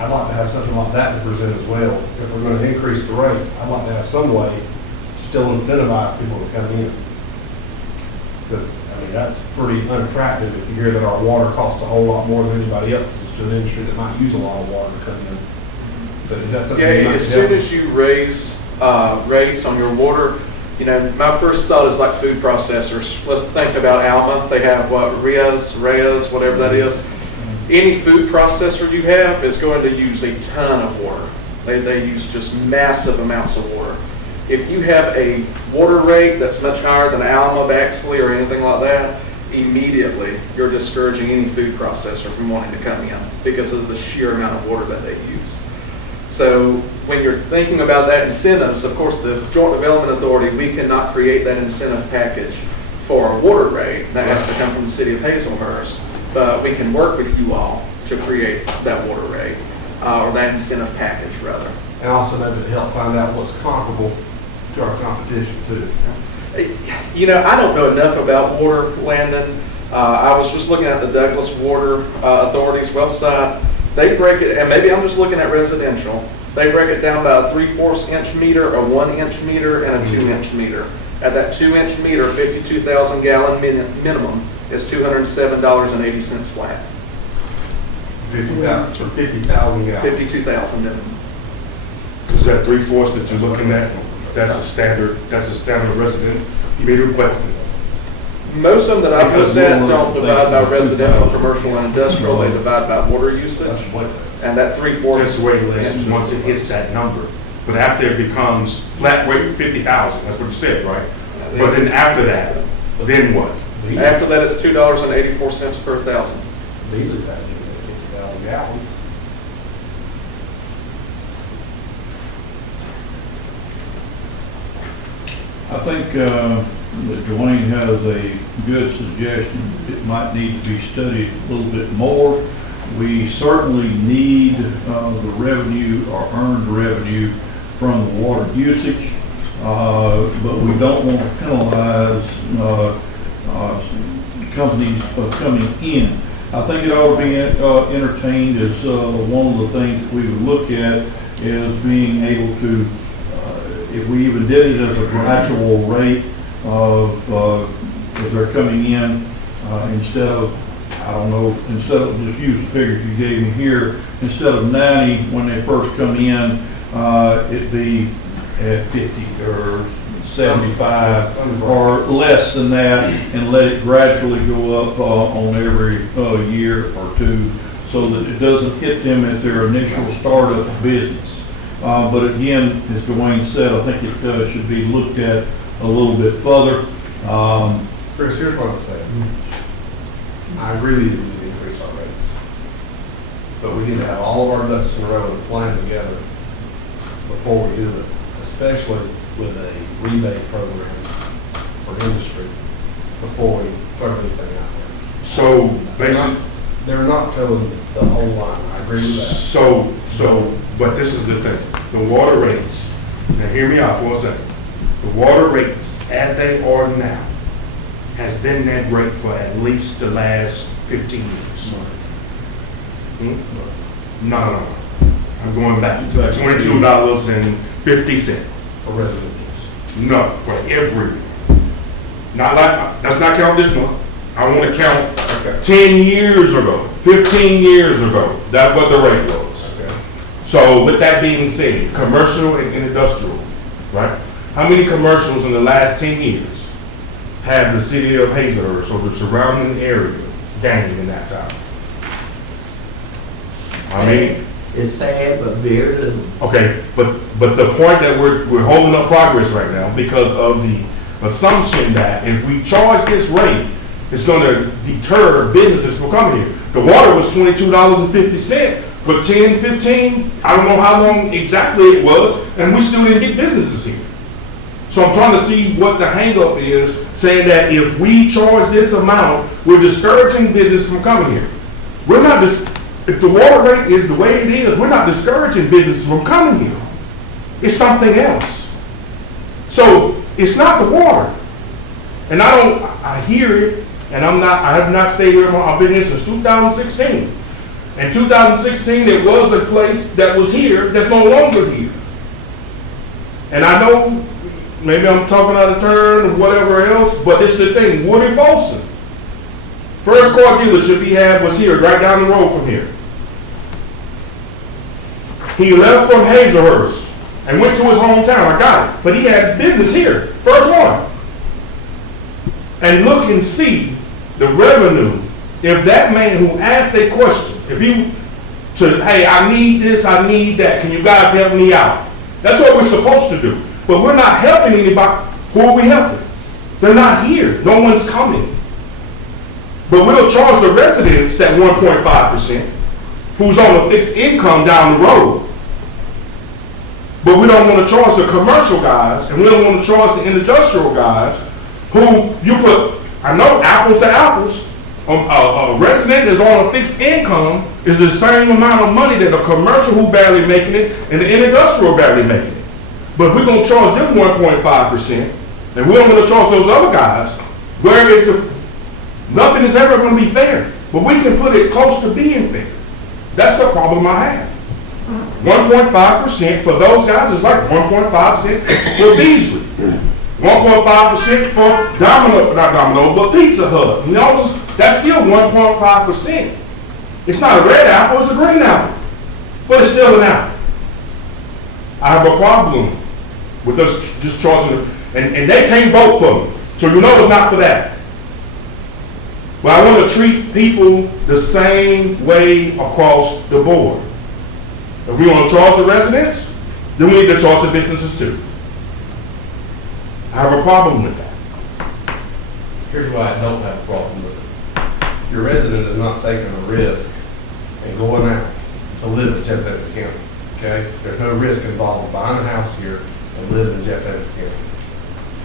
I'd like to have something like that to present as well. If we're going to increase the rate, I'd like to have some way to still incentivize people to come in. Because, that's pretty unattractive if you hear that our water costs a whole lot more than anybody else's to an industry that might use a lot of water to come in. So is that something? you Yeah, might as help soon us? as you raise rates on your water, my first thought is like food processors. Let's think about Alma. They have Reyes, whatever that is. Any food processor you have is going to use a ton of water. They use just massive amounts of water. If you have a water rate that's much higher than Alma, Baxley, or anything like that, immediately you're discouraging any food processor from wanting to come in because of the sheer amount of water that they use. So when you're thinking about that incentives, of course, the Joint Development Authority, we cannot create that incentive package for a water rate. That has to come from the city of Hazelhurst. But we can work with you all to create that water rate, or that incentive package, rather. And also maybe to help find out what's comparable to our competition too. I don't know enough about water, Landon. I was just looking at the Douglas Water Authority's website. They break it, and maybe I'm just looking at residential. They break it down by a 3/4 inch meter, a 1 inch meter, and a 2 inch meter. At that 2 inch meter, 52,000 gallon minimum is $207.80 flat. 50,000 for 50,000 gallons. 52,000 minimum. Is that 3/4 that you're looking at? That's a standard resident meter equipment. Most of them that I've Because looked at we're don't divide by thinking residential, 2,000. commercial, and industrial. They divide by water usage. That's way less. And that 3/4. That's way less once it hits that number. But after it becomes flat rate 50,000, that's what you said, right? But then after that, then what? After that, it's $2.84 per thousand. Beasley's had 50,000 gallons. I think that Dwayne has a good suggestion. It might need to be studied a little bit more. We certainly need the revenue or earned revenue from the water usage, but we don't want to penalize companies coming in. I think it ought to be entertained as one of the things that we would look at is being able to, if we even did it as a gradual rate of, if they're coming in, instead of, instead of, just use the figures you gave me here, instead of 90 when they first come in, it'd be at 50 or 75 or less than that, and let it gradually go up on every year or two so that it doesn't hit them at their initial startup business. But again, as Dwayne said, I think it should be looked at a little bit further. Chris, here's what I'm saying. I agree with you, we need to increase our rates. But we need to have all of our ducks in a row and plan together before we do it, especially with a rebate program for industry before we throw anything out there. So basically, They're not towing the whole line, I agree with that. but this is the thing, the water rates, now hear me out for a second. The water rates, as they are now, has been that rate for at least the last 15 years. No. I'm going back to $22.50. For residentials. No, for every, not like, let's not count this month. I want to count 10 years ago, 15 years ago, that's what the rate was. Okay. So with that being said, commercial and industrial, right? How many commercials in the last 10 years have the city of Hazelhurst or the surrounding area gained in that time? I mean, It's sad, but very little. okay, but the point that we're holding up progress right now because of the assumption that if we charge this rate, it's going to deter businesses from coming here. The water was $22.50 for 10, 15, I don't know how long exactly it was, and we still didn't get businesses here. So I'm trying to see what the hangup is, saying that if we charge this amount, we're discouraging business from coming here. We're not, if the water rate is the way it is, we're not discouraging business from coming here. It's something else. So it's not the water. And I hear it, and I have not stayed here, I've been here since 2016. In 2016, there was a place that was here that's no longer here. And I know, maybe I'm talking out of turn or whatever else, but this is the thing, Woody Folsom. First car dealership he had was here, right down the road from here. He left from Hazelhurst and went to his hometown, I got it, but he had business here, first one. And look and see the revenue. If that man who asked a question, hey, I need this, I need that, can you guys help me out? That's what we're supposed to do. But we're not helping anybody. Who are we helping? They're not here. No one's coming. But we'll charge the residents that 1.5% who's on a fixed income down the road. But we don't want to charge the commercial guys, and we don't want to charge the industrial guys who you put, I know, apples to apples. A resident is on a fixed income is the same amount of money that a commercial who barely making it and the industrial barely making it. But if we're going to charge them 1.5%, and we don't want to charge those other guys, nothing is ever going to be fair. But we can put it close to being fair. That's the problem I have. 1.5% for those guys is like 1.5% for Beasley. 1.5% for not Domino, but Pizza Hut. You know, that's still 1.5%. It's not a red apple, it's a green apple. But it's still an apple. I have a problem with us just charging them. And they can't vote for me. So you know it's not for that. But I want to treat people the same way across the board. If we want to charge the residents, then we need to charge the businesses too. I have a problem with that. Here's why I don't have a problem with it. Your resident is not taking a risk and going out to live in Jeff Davis County, okay? There's no risk involved in buying a house here and living in Jeff Davis County.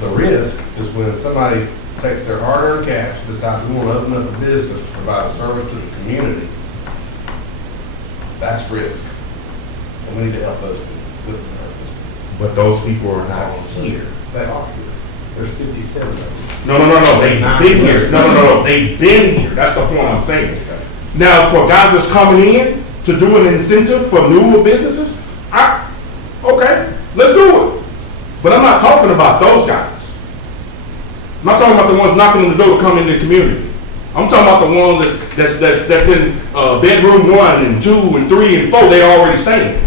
The risk is when somebody takes their hard-earned cash, decides we want to open up a business to provide a service to the community. That's risk. And we need to help those people. But those people are not here. They are here. There's 57 of them. No. They've been here. No. They've been here. That's the point I'm saying. Now, for guys that's coming in to do an incentive for newer businesses, okay, let's do it. But I'm not talking about those guys. I'm not talking about the ones knocking on the door to come into the community. I'm talking about the ones that's in bedroom 1 and 2 and 3 and 4. They already staying.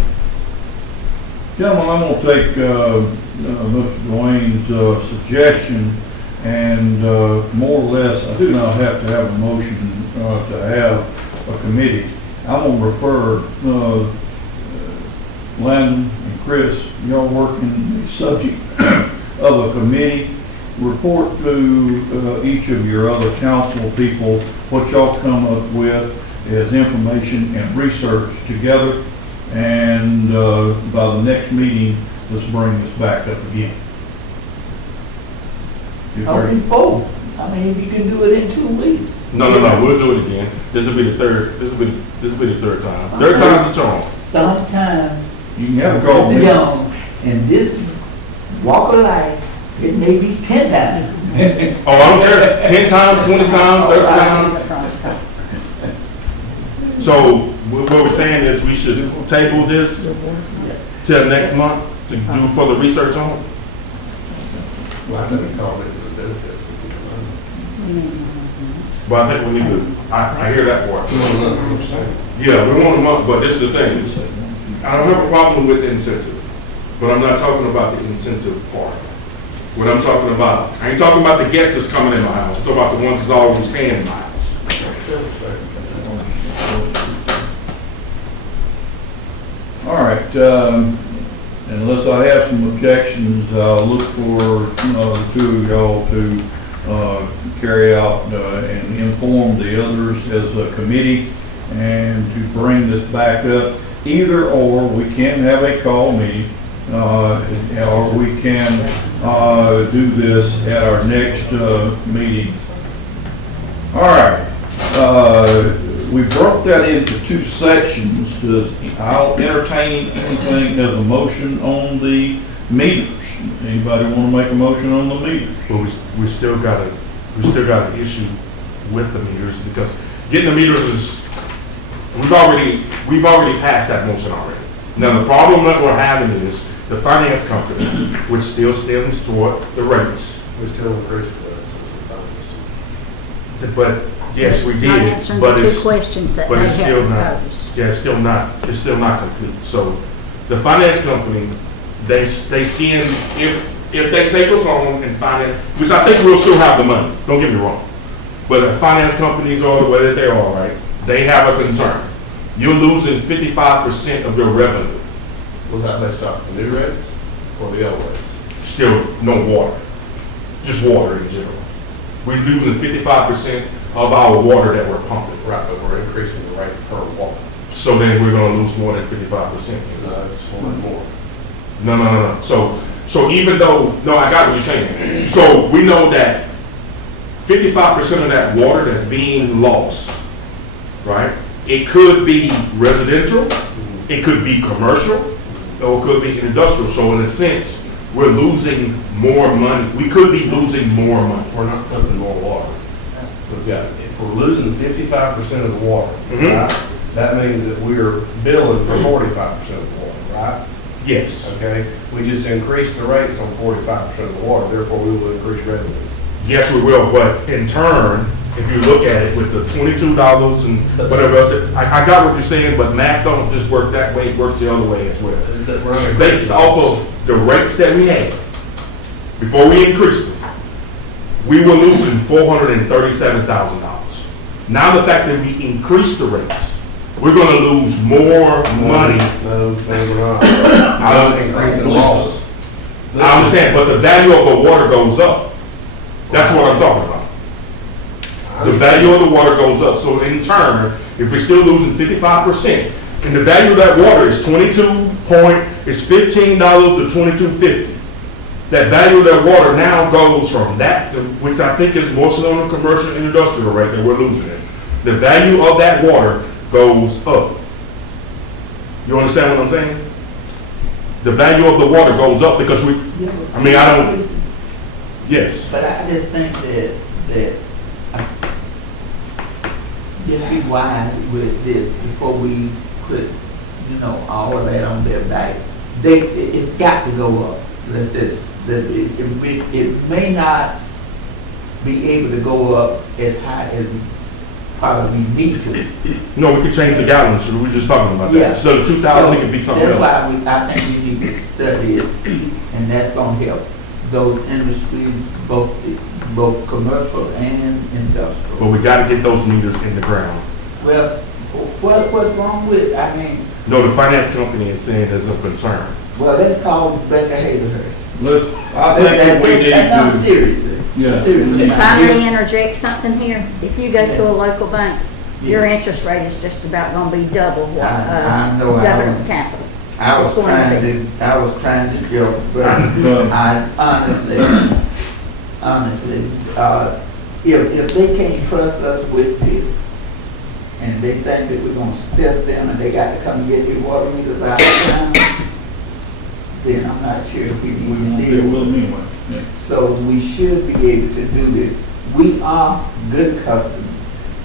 Gentlemen, I'm going to take Mr. Dwayne's suggestion and more or less, I do not have to have a motion to have a committee. I'm going to refer Landon and Chris, y'all working the subject of a committee. Report to each of your other council people what y'all come up with as information and research together. And by the next meeting, let's bring this back up again. Or in four. I mean, if you can do it in 2 weeks. No, we'll do it again. This will be the third time. Third time's the charm. Sometimes, You can have a call Mr. meeting. Young, in this walk of life, it may be 10 times. Oh, I don't care, 10 times, 20 times, 30 times. So, what we're saying is we should table this till next month to do further research on it? Well, I didn't call it for the benefits. But I think we need to, I hear that part. I'm saying. Yeah, we want a month, but this is the thing. I don't have a problem with the incentive, but I'm not talking about the incentive part. What I'm talking about, I ain't talking about the guests that's coming in my house. I'm talking about the ones that's always staying in my house. All right, unless I have some objections, I'll look for the two of y'all to carry out and inform the others as a committee and to bring this back up. Either or, we can have a call meeting, or we can do this at our next meeting. All right. We broke that into 2 sections. I'll entertain anything as a motion on the meters. Anybody want to make a motion on the meters? But we still got an issue with the meters because getting the meters is, we've already passed that motion already. Now, the problem that we're having is the finance company, which still stems toward the rates. We still increase the rates. But yes, we It's not did, answering but the 2 it's, questions that but they it's still have not, proposed. yeah, it's still not complete. So the finance company, they send, if they take us on and finance, which I think we'll still have the money, don't get me wrong. But the finance companies are the way that they are, right? They have a concern. You're losing 55% of your revenue. Was that based off the new rates or the old rates? Still no water, just water in general. We're losing 55% of our water that we're pumping. Right, but we're increasing the rate per watt. So then we're gonna lose more than 55%. It's a lot more. No. So even though, no, I got what you're saying. So we know that 55% of that water that's being lost, right? It could be residential, it could be commercial, or it could be industrial. So in a sense, we're losing more money. We could be losing more money. We're not pumping more water. We've got, if we're losing 55% of the water, Mhm. right? That means that we're billing for 45% of the water, right? Yes. Okay, we just increased the rates on 45% of the water, therefore we will increase revenue. Yes, we will, but in turn, if you look at it with the $22 and whatever else, I got what you're saying, but math don't just work that way, it works the other way as well. Based off of the rates that we had, before we increased them, we were losing $437,000. Now the fact that we increased the rates, we're gonna lose more money. No, we're not. Not increasing loss. I understand, but the value of the water goes up. That's what I'm talking about. The value of the water goes up. So in turn, if we're still losing 55%, and the value of that water is $15 to $22.50. That value of that water now goes from that, which I think is mostly on the commercial and industrial rate that we're losing it. The value of that water goes up. You understand what I'm saying? The value of the water goes up because yes. But I just think that just be wise with this before we put, all of that on their back. It's got to go up. Let's just, it may not be able to go up as high as we probably need to. No, we could change the gallons, so we were just talking about that. Yeah. Instead of 2,000, it could be something else. That's why I think we need to study it, and that's gonna help those industries, both commercial and industrial. But we gotta get those meters in the ground. Well, what's wrong with, No, the finance company is saying there's a concern. Well, let's call Rebecca Hazelhurst. I think that we need No, to, seriously. yeah. Seriously. If I may interject something here, if you go to a local bank, your interest rate is just about gonna be double what, I know, government capital. I was It's going to trying to joke, but I honestly, if they can't trust us with this, and they think that we're gonna step them and they got to come get their water meters out of town, then I'm not sure if we We need won't to deal deal with with them it. anyway. Yeah. So we should be able to do this. We are good customers,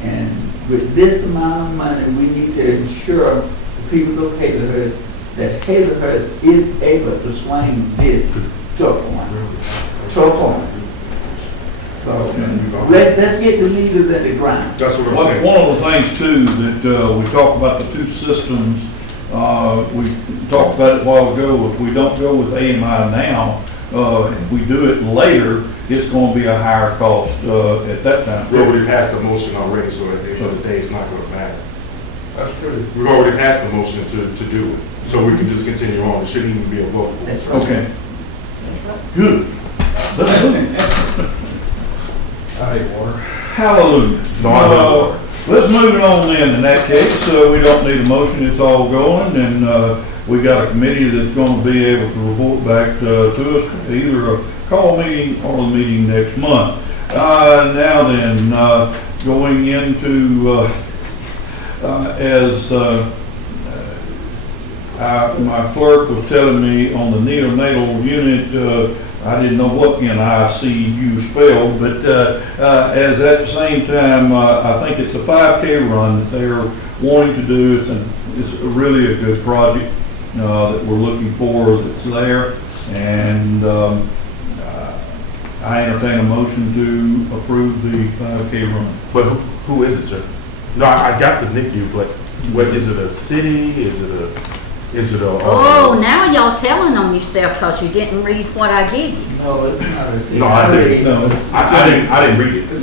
and with this amount of money, we need to ensure the people of Hazelhurst that Hazelhurst is able to swing this to a point. So let's get the meters in the ground. That's what I'm One saying. one of the things too, that we talked about the two systems, we talked about it a while ago, if we don't go with AMI now, if we do it later, it's gonna be a higher cost, at that time. We already passed the motion already, so at the end of the day, it's not gonna matter. That's true. We've already passed the motion to do it, so we can just continue on. It shouldn't even be a vote. That's right. Okay. Good. Let's move. I hate water. Hallelujah. No, I don't. Let's move it on then, in that case, we don't need a motion, it's all going, and, we got a committee that's gonna be able to report back to us, either a call meeting or a meeting next month. Now then, going into, as, my clerk was telling me on the neonatal unit, I didn't know what NICU spelled, but as at the same time, I think it's a 5K run that they're wanting to do. It's really a good project that we're looking for that's there. And I entertain a motion to approve the 5K run. But who is it, sir? No, I got the NICU, but what, is it a city? Is it a? Oh, now y'all telling on yourself because you didn't read what I gave you. No, it's not a secret. No, I didn't. No, I didn't read it. I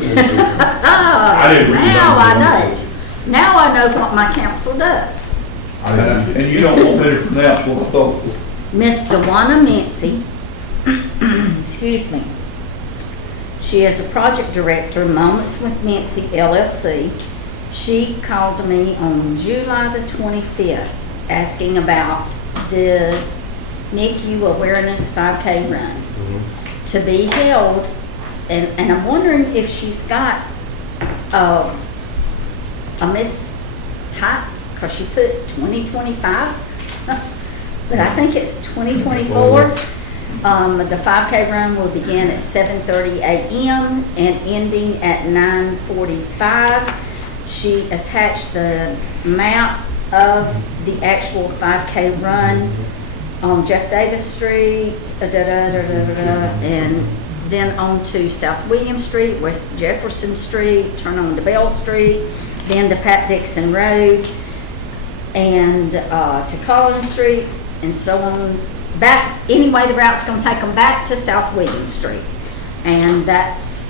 didn't read it. Now I know. Now I know what my council does. I didn't read it. and you don't want me to pronounce what I thought. Miss Dewana Mincy, excuse me. She is a project director, Moments with Mincy LLC. She called me on July the 25th asking about the NICU Awareness 5K run to be held, and I'm wondering if she's got a mistype, because she put 2025, but I think it's 2024. The 5K run will begin at 7:30 a.m. and ending at 9:45. She attached the map of the actual 5K run on Jeff Davis Street, and then on to South William Street, West Jefferson Street, turn on to Bell Street, then to Pat Dixon Road, and to Collins Street, and so on. Back, anyway, the route's gonna take them back to South William Street. And that's,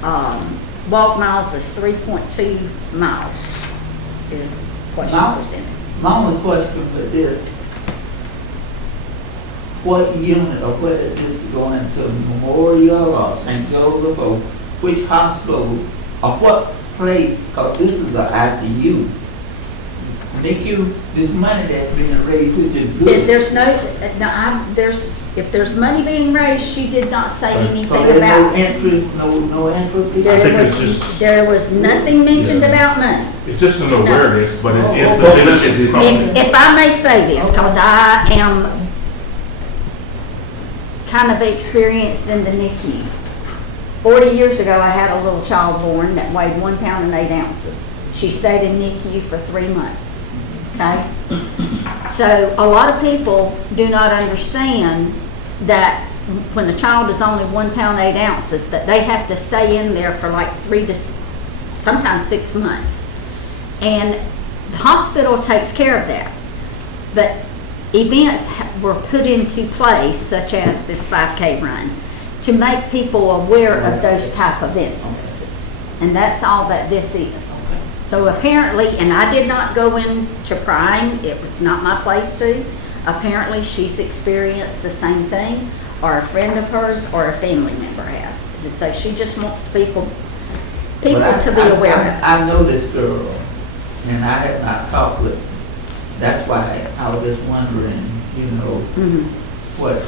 walk miles is 3.2 miles is what she presented. My only question with this, what unit or whether this is going into Memorial or St. Joseph or which hospital or what place, because this is an ICU. NICU, this money that's being raised, which is good. There's if there's money being raised, she did not say anything So there's no about. interest, no interest? I think it's just- There was nothing mentioned about money. It's just an awareness, but it's something. If I may say this, because I am kind of experienced in the NICU. 40 years ago, I had a little child born that weighed 1 pound and 8 ounces. She stayed in NICU for 3 months, okay? So a lot of people do not understand that when a child is only 1 pound, 8 ounces, that they have to stay in there for like 3 to sometimes 6 months. And the hospital takes care of that. But events were put into place, such as this 5K run, to make people aware of those type of incidences. And that's all that this is. So apparently, and I did not go into prying, it was not my place to. apparently she's experienced the same thing, or a friend of hers, or a family member has. So she just wants people But to be aware of it. I know this girl, and I have not talked with her. That's why I was just wondering, Mhm. what,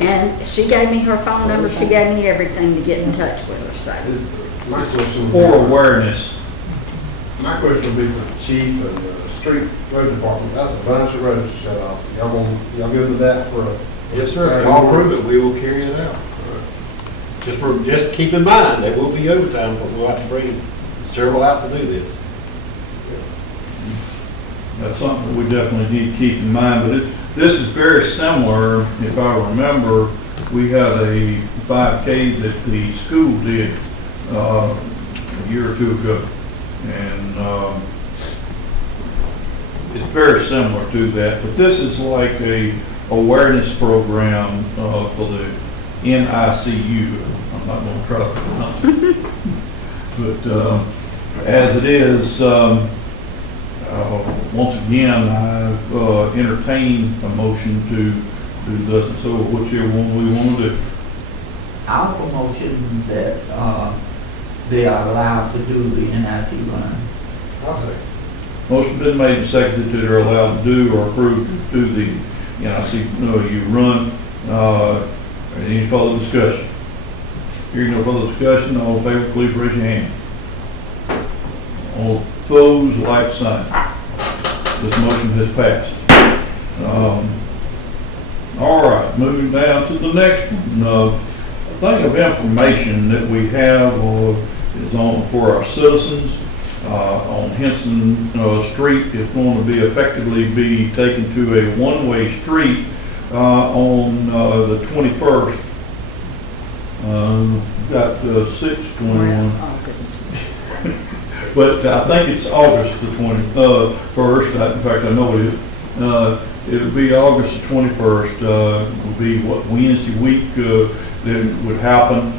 And she gave me her phone number, she gave me everything to get in touch with her, so. My question For awareness. My question would be for the chief and the street road department. That's a bunch of roads to shut off. Y'all good with that for a? Yes, sir. If y'all approve it, we will carry it out. Just keep in mind, there will be overtime, but we'll have to bring several out to do this. That's something that we definitely need to keep in mind, but this is very similar, if I remember, we had a 5K that the school did, a year or two ago. And, it's very similar to that, but this is like a awareness program, for the NICU. I'm not gonna try to pronounce it. But, as it is, once again, I entertain a motion to do this, so whichever one we want to do. our promotion that, they are allowed to do the NIC run. I'll say. Motion been made and seconded that they're allowed to do or approve to do the, you run, any further discussion? Hearing no further discussion, all in favor, please raise your hand. All opposed, like sign. This motion has passed. All right, moving down to the next one. A thing of information that we have is on for our citizens. On Henson Street is going to be effectively be taken to a one-way street on the 21st. Got 6/21. Well, it's August. But I think it's August the 21st. In fact, I know it is. It'll be August the 21st. Will be what Wednesday week that would happen.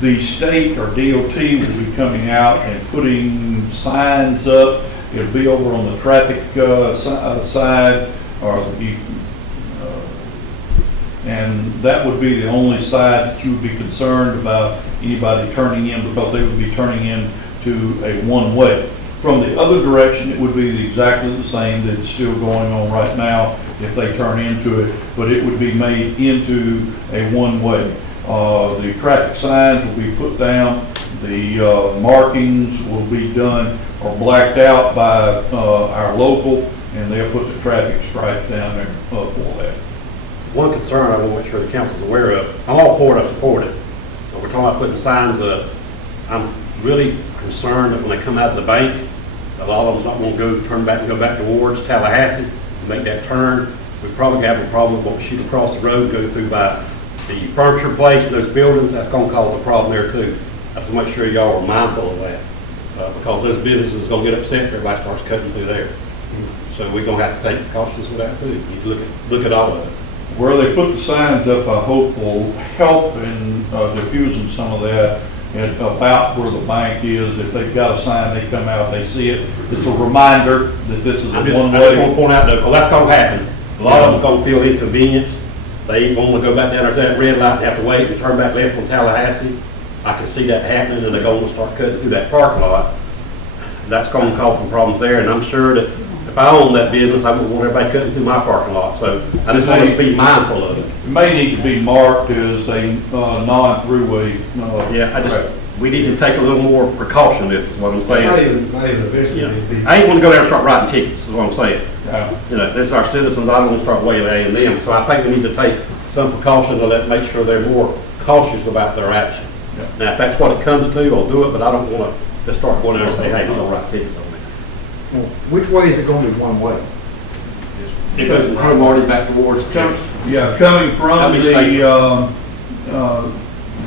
The state or DOT will be coming out and putting signs up. It'll be over on the traffic side, or the and that would be the only side that you would be concerned about anybody turning in, because they would be turning in to a one-way. From the other direction, it would be exactly the same that's still going on right now if they turn into it, but it would be made into a one-way. The traffic signs will be put down, the markings will be done or blacked out by our local, and they'll put the traffic stripes down there for that. One concern I want to make sure the council's aware of, I'm all for it, I support it, but we're talking about putting signs up. I'm really concerned that when they come out of the bank, a lot of them's not going to turn back and go back towards Tallahassee and make that turn. We probably have a problem when we shoot across the road, go through by the furniture place, those buildings. That's going to cause a problem there too. I have to make sure y'all are mindful of that, because those businesses are going to get upset if everybody starts cutting through there. So we're going to have to take precautions with that too. You look at all of it. Where they put the signs up, I hope will help in diffusing some of that, and about where the bank is. If they've got a sign, they come out, they see it. It's a reminder that this is a I just want one-way. to point out though, because that's going to happen. A lot of them's going to feel inconvenience. They want to go back down there to that red light and have to wait and turn back left from Tallahassee. I can see that happening, and they're going to start cutting through that parking lot. That's going to cause some problems there, and I'm sure that if I own that business, I wouldn't want everybody cutting through my parking lot. So I just want us to be mindful of it. It may need to be marked as a non-throughway. Yeah, we need to take a little more precaution, is what I'm saying. Not even eventually. Yeah. it'd be- I ain't want to go there and start writing tickets, is what I'm saying. Yeah. This is our citizens, I don't want to start waylaying them. So I think we need to take some precaution to make sure they're more cautious about their action. Yeah. Now, if that's what it comes to, I'll do it, but I don't want to just start going there and say, hey, I'm going to write tickets on this. Which way is it gonna be one way? It goes from Cromartie back towards church. Yeah, coming from That'd be the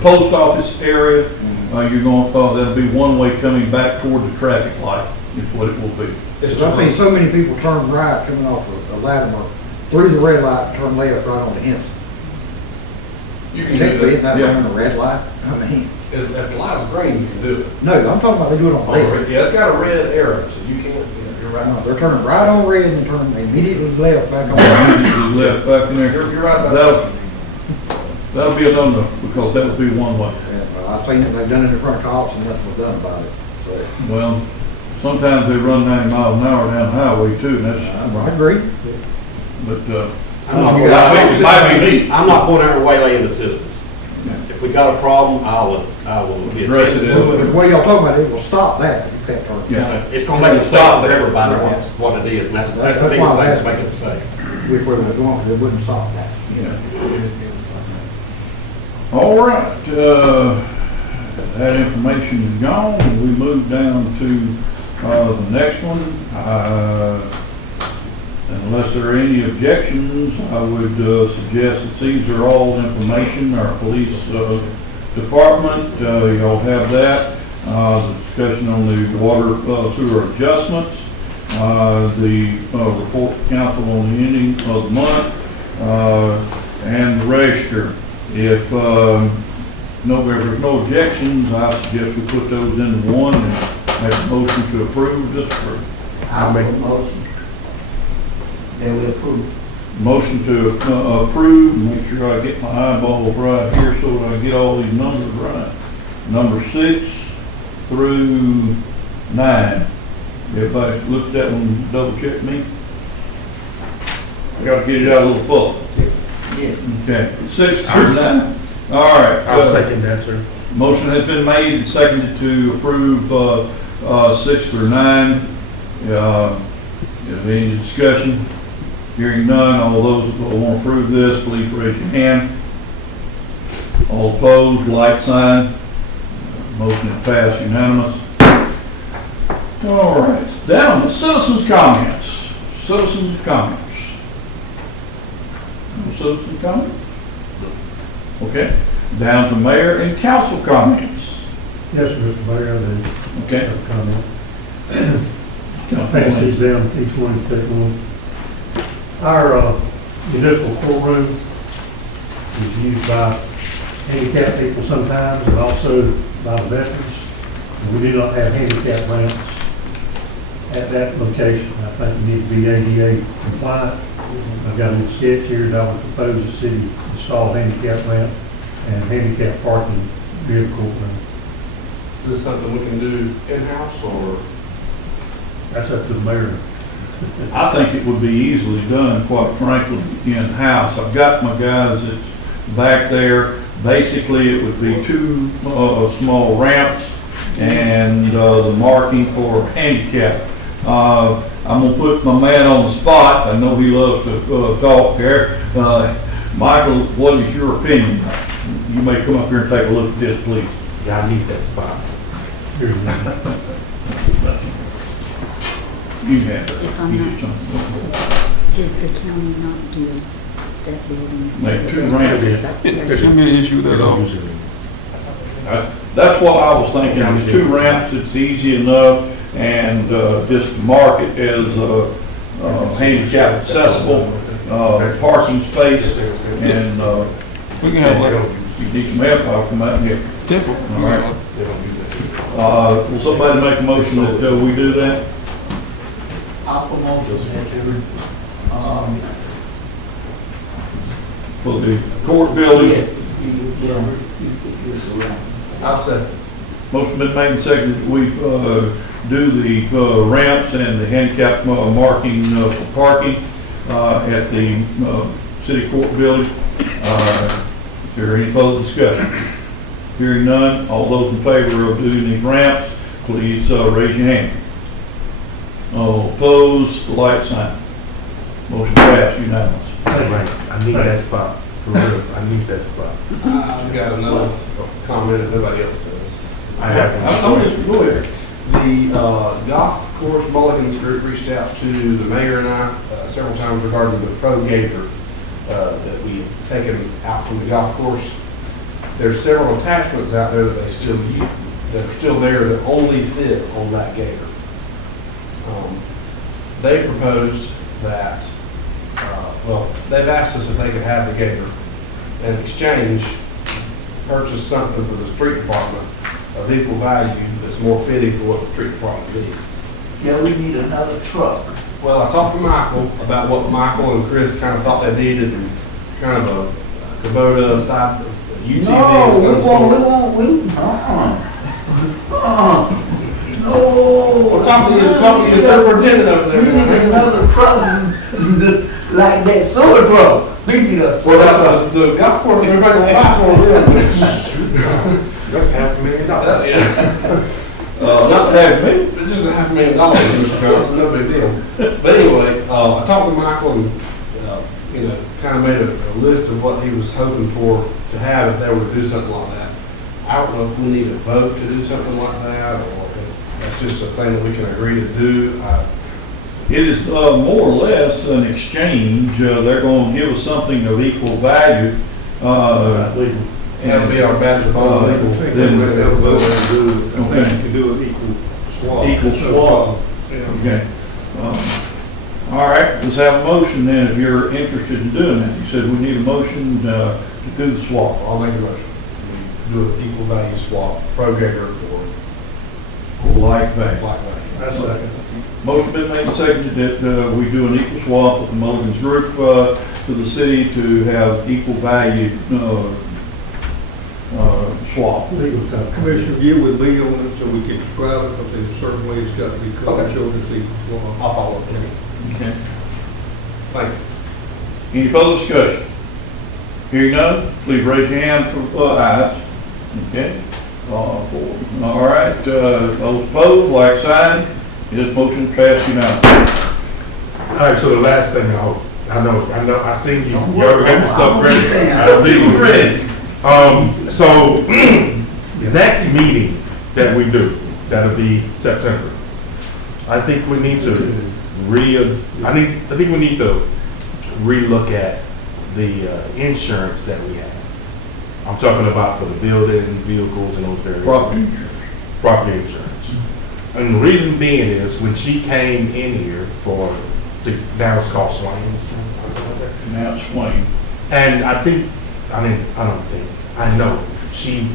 post office area, you're going, there'll be one way coming back toward the traffic light is what it will be. Because I've seen so many people turn right coming off of Latimer through the red light and turn left right on the Henson. You can do Technically, isn't that. that running a red light? I mean, If the lights green, you can do it. no, I'm talking about they do it on red. Yeah, it's got a red arrow, so you can't, you're right now, they're turning right on red and turning immediately left back on. Immediately left back in there. You're right about that. That'll be a no-no, because that would be one way. Yeah, well, I've seen it, they've done it in front of cops and nothing was done about it, so. Well, sometimes they run 90 miles an hour down the highway too, and that's, I agree. but, I'm not You going got- it might be me. I'm not going there and waylaying the citizens. If we got a problem, I will be Address it. attentive to The it. way y'all talking about it will stop that, you can't turn. Yeah. It's gonna make it safe for everybody, what it is, and that's the That's biggest why I'm thing, is asking. make it safe. Which way we're going, because it wouldn't stop that. All right, that information is gone, and we move down to, the next one. Unless there are any objections, I would, suggest that these are all information, our police, department, y'all have that. The discussion on the water, sewer adjustments, the, report to council on the ending of the month, and the register. If there's no objections, I suggest we put those into one and make a motion to approve, disapprove. I'll make a motion. That we approve. Motion to approve, make sure I get my eyeballs right here so I get all these numbers right. Number 6 through 9. Everybody look at that one, double check me. I gotta get it out a little full. Yes. Okay, 6 through 9. All right. I'll second that, sir. Motion has been made and seconded to approve 6 through 9. Is there any discussion? Hearing none, all those that want to approve this, please raise your hand. All opposed, like sign. Motion is passed unanimous. All right, down to citizens' comments. Citizens' comments. No citizen comments? Okay, down to mayor and council comments. Yes, sir, Mr. Mayor, I do Okay. have a comment. I'll pass these down, each one, take one. Our municipal courtroom is used by handicapped people sometimes, and also by the veterans. And we do not have handicap ramps at that location. I think we need to be ADA compliant. I've got a little sketch here that I would propose the city install handicap ramp and handicap parking near the courtroom. Is this something we can do in-house, or? That's up to the mayor. I think it would be easily done, quite frankly, in-house. I've got my guys that's back there. Basically, it would be 2 small ramps and the marking for handicap. I'm gonna put my man on the spot. I know he loves to talk there. Michael, what is your opinion? You may come up here and take a look at this, please. Yeah, I need that spot. Here's one. You have it. If I'm You not- just jump. Did the county not give that building? Make 2 ramps. Association? They don't usually. That's what I was thinking, is 2 ramps, it's easy enough, and just mark it as handicap accessible, parking space, and We can have like if you need some help, I'll come out and help. different. All right. Will somebody make a motion that we do that? I'll promote this. For the court building, I'll say. motion been made and seconded, that we do the ramps and the handicap marking for parking at the city court building. Is there any further discussion? Hearing none, all those in favor of doing these ramps, please raise your hand. All opposed, the light sign. Motion passed unanimous. Right, I need that spot, for real, I need that spot. I've got another comment if nobody else does. I have Go ahead. The golf course Mulligan's group reached out to the mayor and I several times regarding the Pro Gator that we had taken out from the golf course. There's several attachments out there that they still use, that are still there that only fit on that gator. They proposed that, they've asked us if they could have the gator and in exchange purchase something for the street department of equal value that's more fitting for what the street department needs. Yeah, we need another truck. Well, I talked to Michael about what Michael and Chris kind of thought they needed, and kind of a Kubota side, a UTV No, of some sort. No. Well, talk to your superintendent over We need there. another truck like that sewer truck. We need a. Well, that was the golf course, everybody will buy one of them. That's $500,000. Not that big. It's just $500,000, Mr. Johnson, no big deal. But anyway, I talked to Michael and, kind of made a list of what he was hoping for to have if they were to do something like that. I don't know if we need a vote to do something like that, or if that's just a thing that we can agree to do. It is more or less an exchange. They're going to give us something of equal value. That'll be our bad to bone legal. Then They'll vote and do, Okay. you can do an equal swap. Equal swap. Okay. All right, let's have a motion then if you're interested in doing that. You said we need a motion to do the swap. I'll make a motion. We do an equal value swap, Pro-Gator for Like that. black value. That's second. Motion been made, seconded that we do an equal swap with the Mulligan's Group to the city to have equal value swap. Commissioner Gill will be on it so we can describe it, because there's certain ways it's got to be covered, Okay. so it's equal swap. I'll follow up. Okay. Thank you. Any further discussion? Hearing none, please raise your hand for ayes. Okay. Four. All right, those opposed, like sign. This motion passed unanimously. All right, so the last thing I seen you already got this stuff ready. I see you ready. So, next meeting that we do, that'll be September. I think we need to relook at the insurance that we have. I'm talking about for the building, vehicles, and those various. Property insurance. And the reason being is when she came in here for now it's called Swain. Now it's Swain. And I know she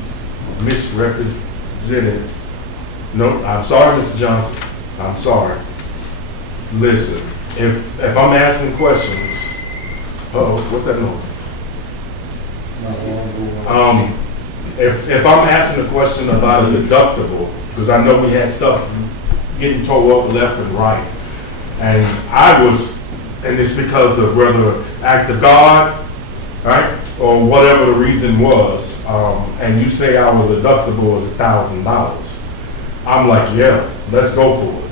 misrepresented. No, I'm sorry, Mr. Johnson. I'm sorry. Listen, if I'm asking questions, what's that noise? If I'm asking a question about a deductible, because I know we had stuff getting tore up left and right, and and it's because of whether act of God, right, or whatever the reason was, and you say our deductible is $1,000, I'm like, yeah, let's go for it.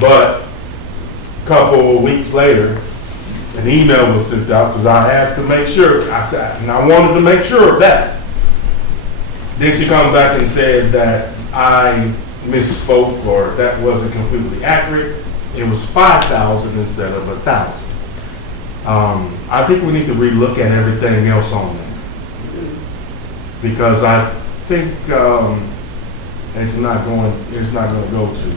But a couple of weeks later, an email was sent out because I asked to make sure, and I wanted to make sure of that. Then she comes back and says that I misspoke or that wasn't completely accurate. It was 5,000 instead of 1,000. I think we need to relook at everything else on that because I think it's not going to go to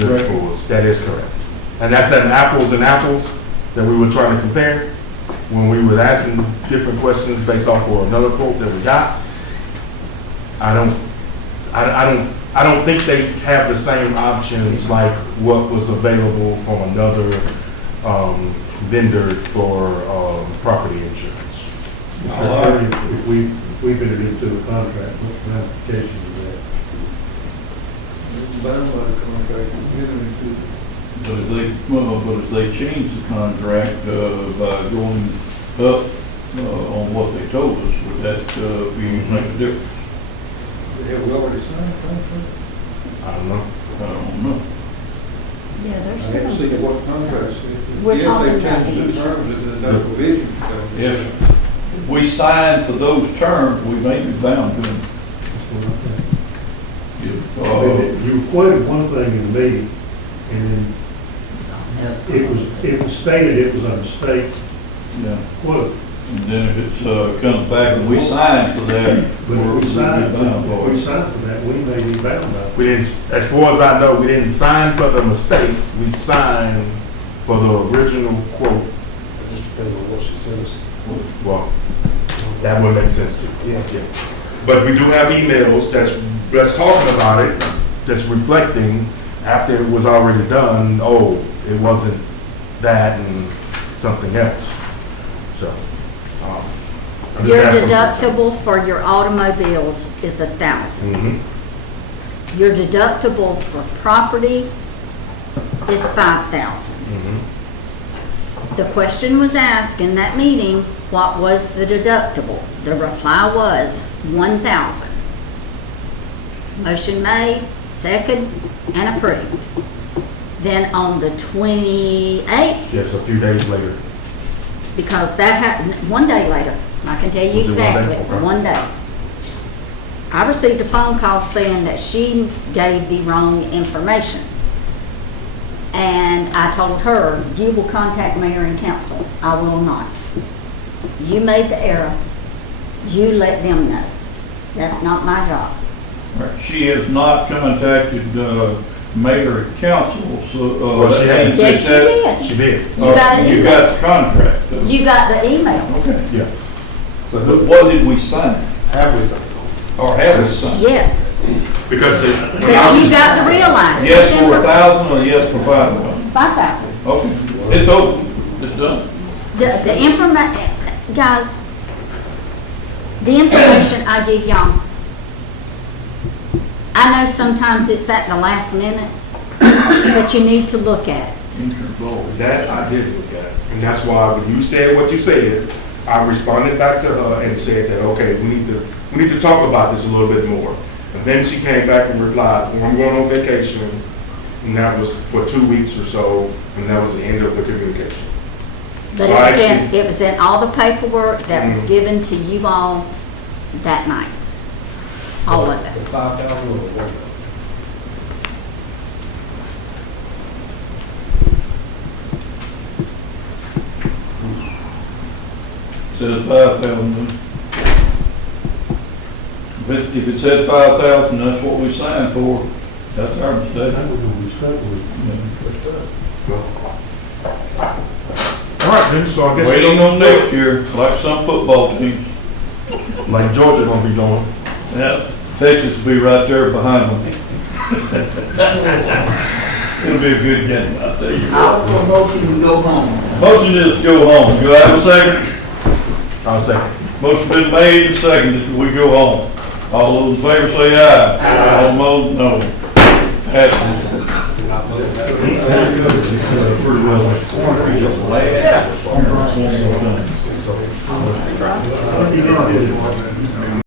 good for us. That is correct, and that's an apples and apples that we were trying to compare when we were asking different questions based off of another quote that we got. I don't think they have the same options like what was available from another vendor for property insurance. If we entered into a contract, what's the ramifications of that? But if they change the contract by going up on what they told us, would that make a difference? Have we already signed the contract? I don't know. I don't know. Yeah, there's I haven't seen what contract says. We're talking Yeah, about they changed the insurance. terms, there's another provision. If we sign for those terms, we may be bound to them. You quoted one thing in the meeting, and it was stated it was a mistake Yeah. quote. And then if it comes back and we sign for that, But if we signed for bound for it. that, we may be bound by it. We didn't, as far as I know, we didn't sign for the mistake. We signed for the original quote. It just depends on what she sent us. Well, that would make sense too. Yeah. But we do have emails that's talking about it, that's reflecting after it was already done, oh, it wasn't that and something else. So, I'm just Your asking- deductible for your automobiles is $1,000. Mhm. Your deductible for property is $5,000. Mhm. The question was asked in that meeting, what was the deductible? The reply was $1,000. Motion made, second, and approved. Then on the 28th, Just a few days later. because that happened, one day later, I can tell you Was it one day? exactly, Okay. one day. I received a phone call saying that she gave the wrong information. And I told her, you will contact mayor and council. I will not. You made the error. You let them know. That's not my job. She has not contacted, mayor and council, so, Well, she has. Yes, she did. She did. You got an You email. got the contract. You got the email. Okay. Yeah. So But what did we sign? have we signed? Or have we signed? Yes. Because they. But you got to realize. Yes for December 1,000 or yes for 5,000? 5,000. Okay, it's open, it's done. The information, guys, the information I give y'all, I know sometimes it's at the last minute, but you need to look at it. That I did look at, and that's why when you said what you said, I responded back to her and said that, okay, we need to talk about this a little bit more. And then she came back and replied, well, I'm going on vacation, and that was for 2 weeks or so, and that was the end of the communication. But Well, it was in all the paperwork that was Mm. given to you all that night. All of The it. 5,000 or the 1,000? Says 5,000. If it said 5,000, that's what we signed for. That's our mistake. That was what we stuck with. All right, then, so I guess. Waiting on next year, like some football teams. Like Georgia gonna be doing. Yeah, Texas will be right there behind them. It'll be a good game, I'll tell you. I'll promote you to go home. Motion is to go home. Do I have a second? I'll say. Motion been made and seconded that we go home. All those in favor say aye. All opposed, no. Passes. Pretty well.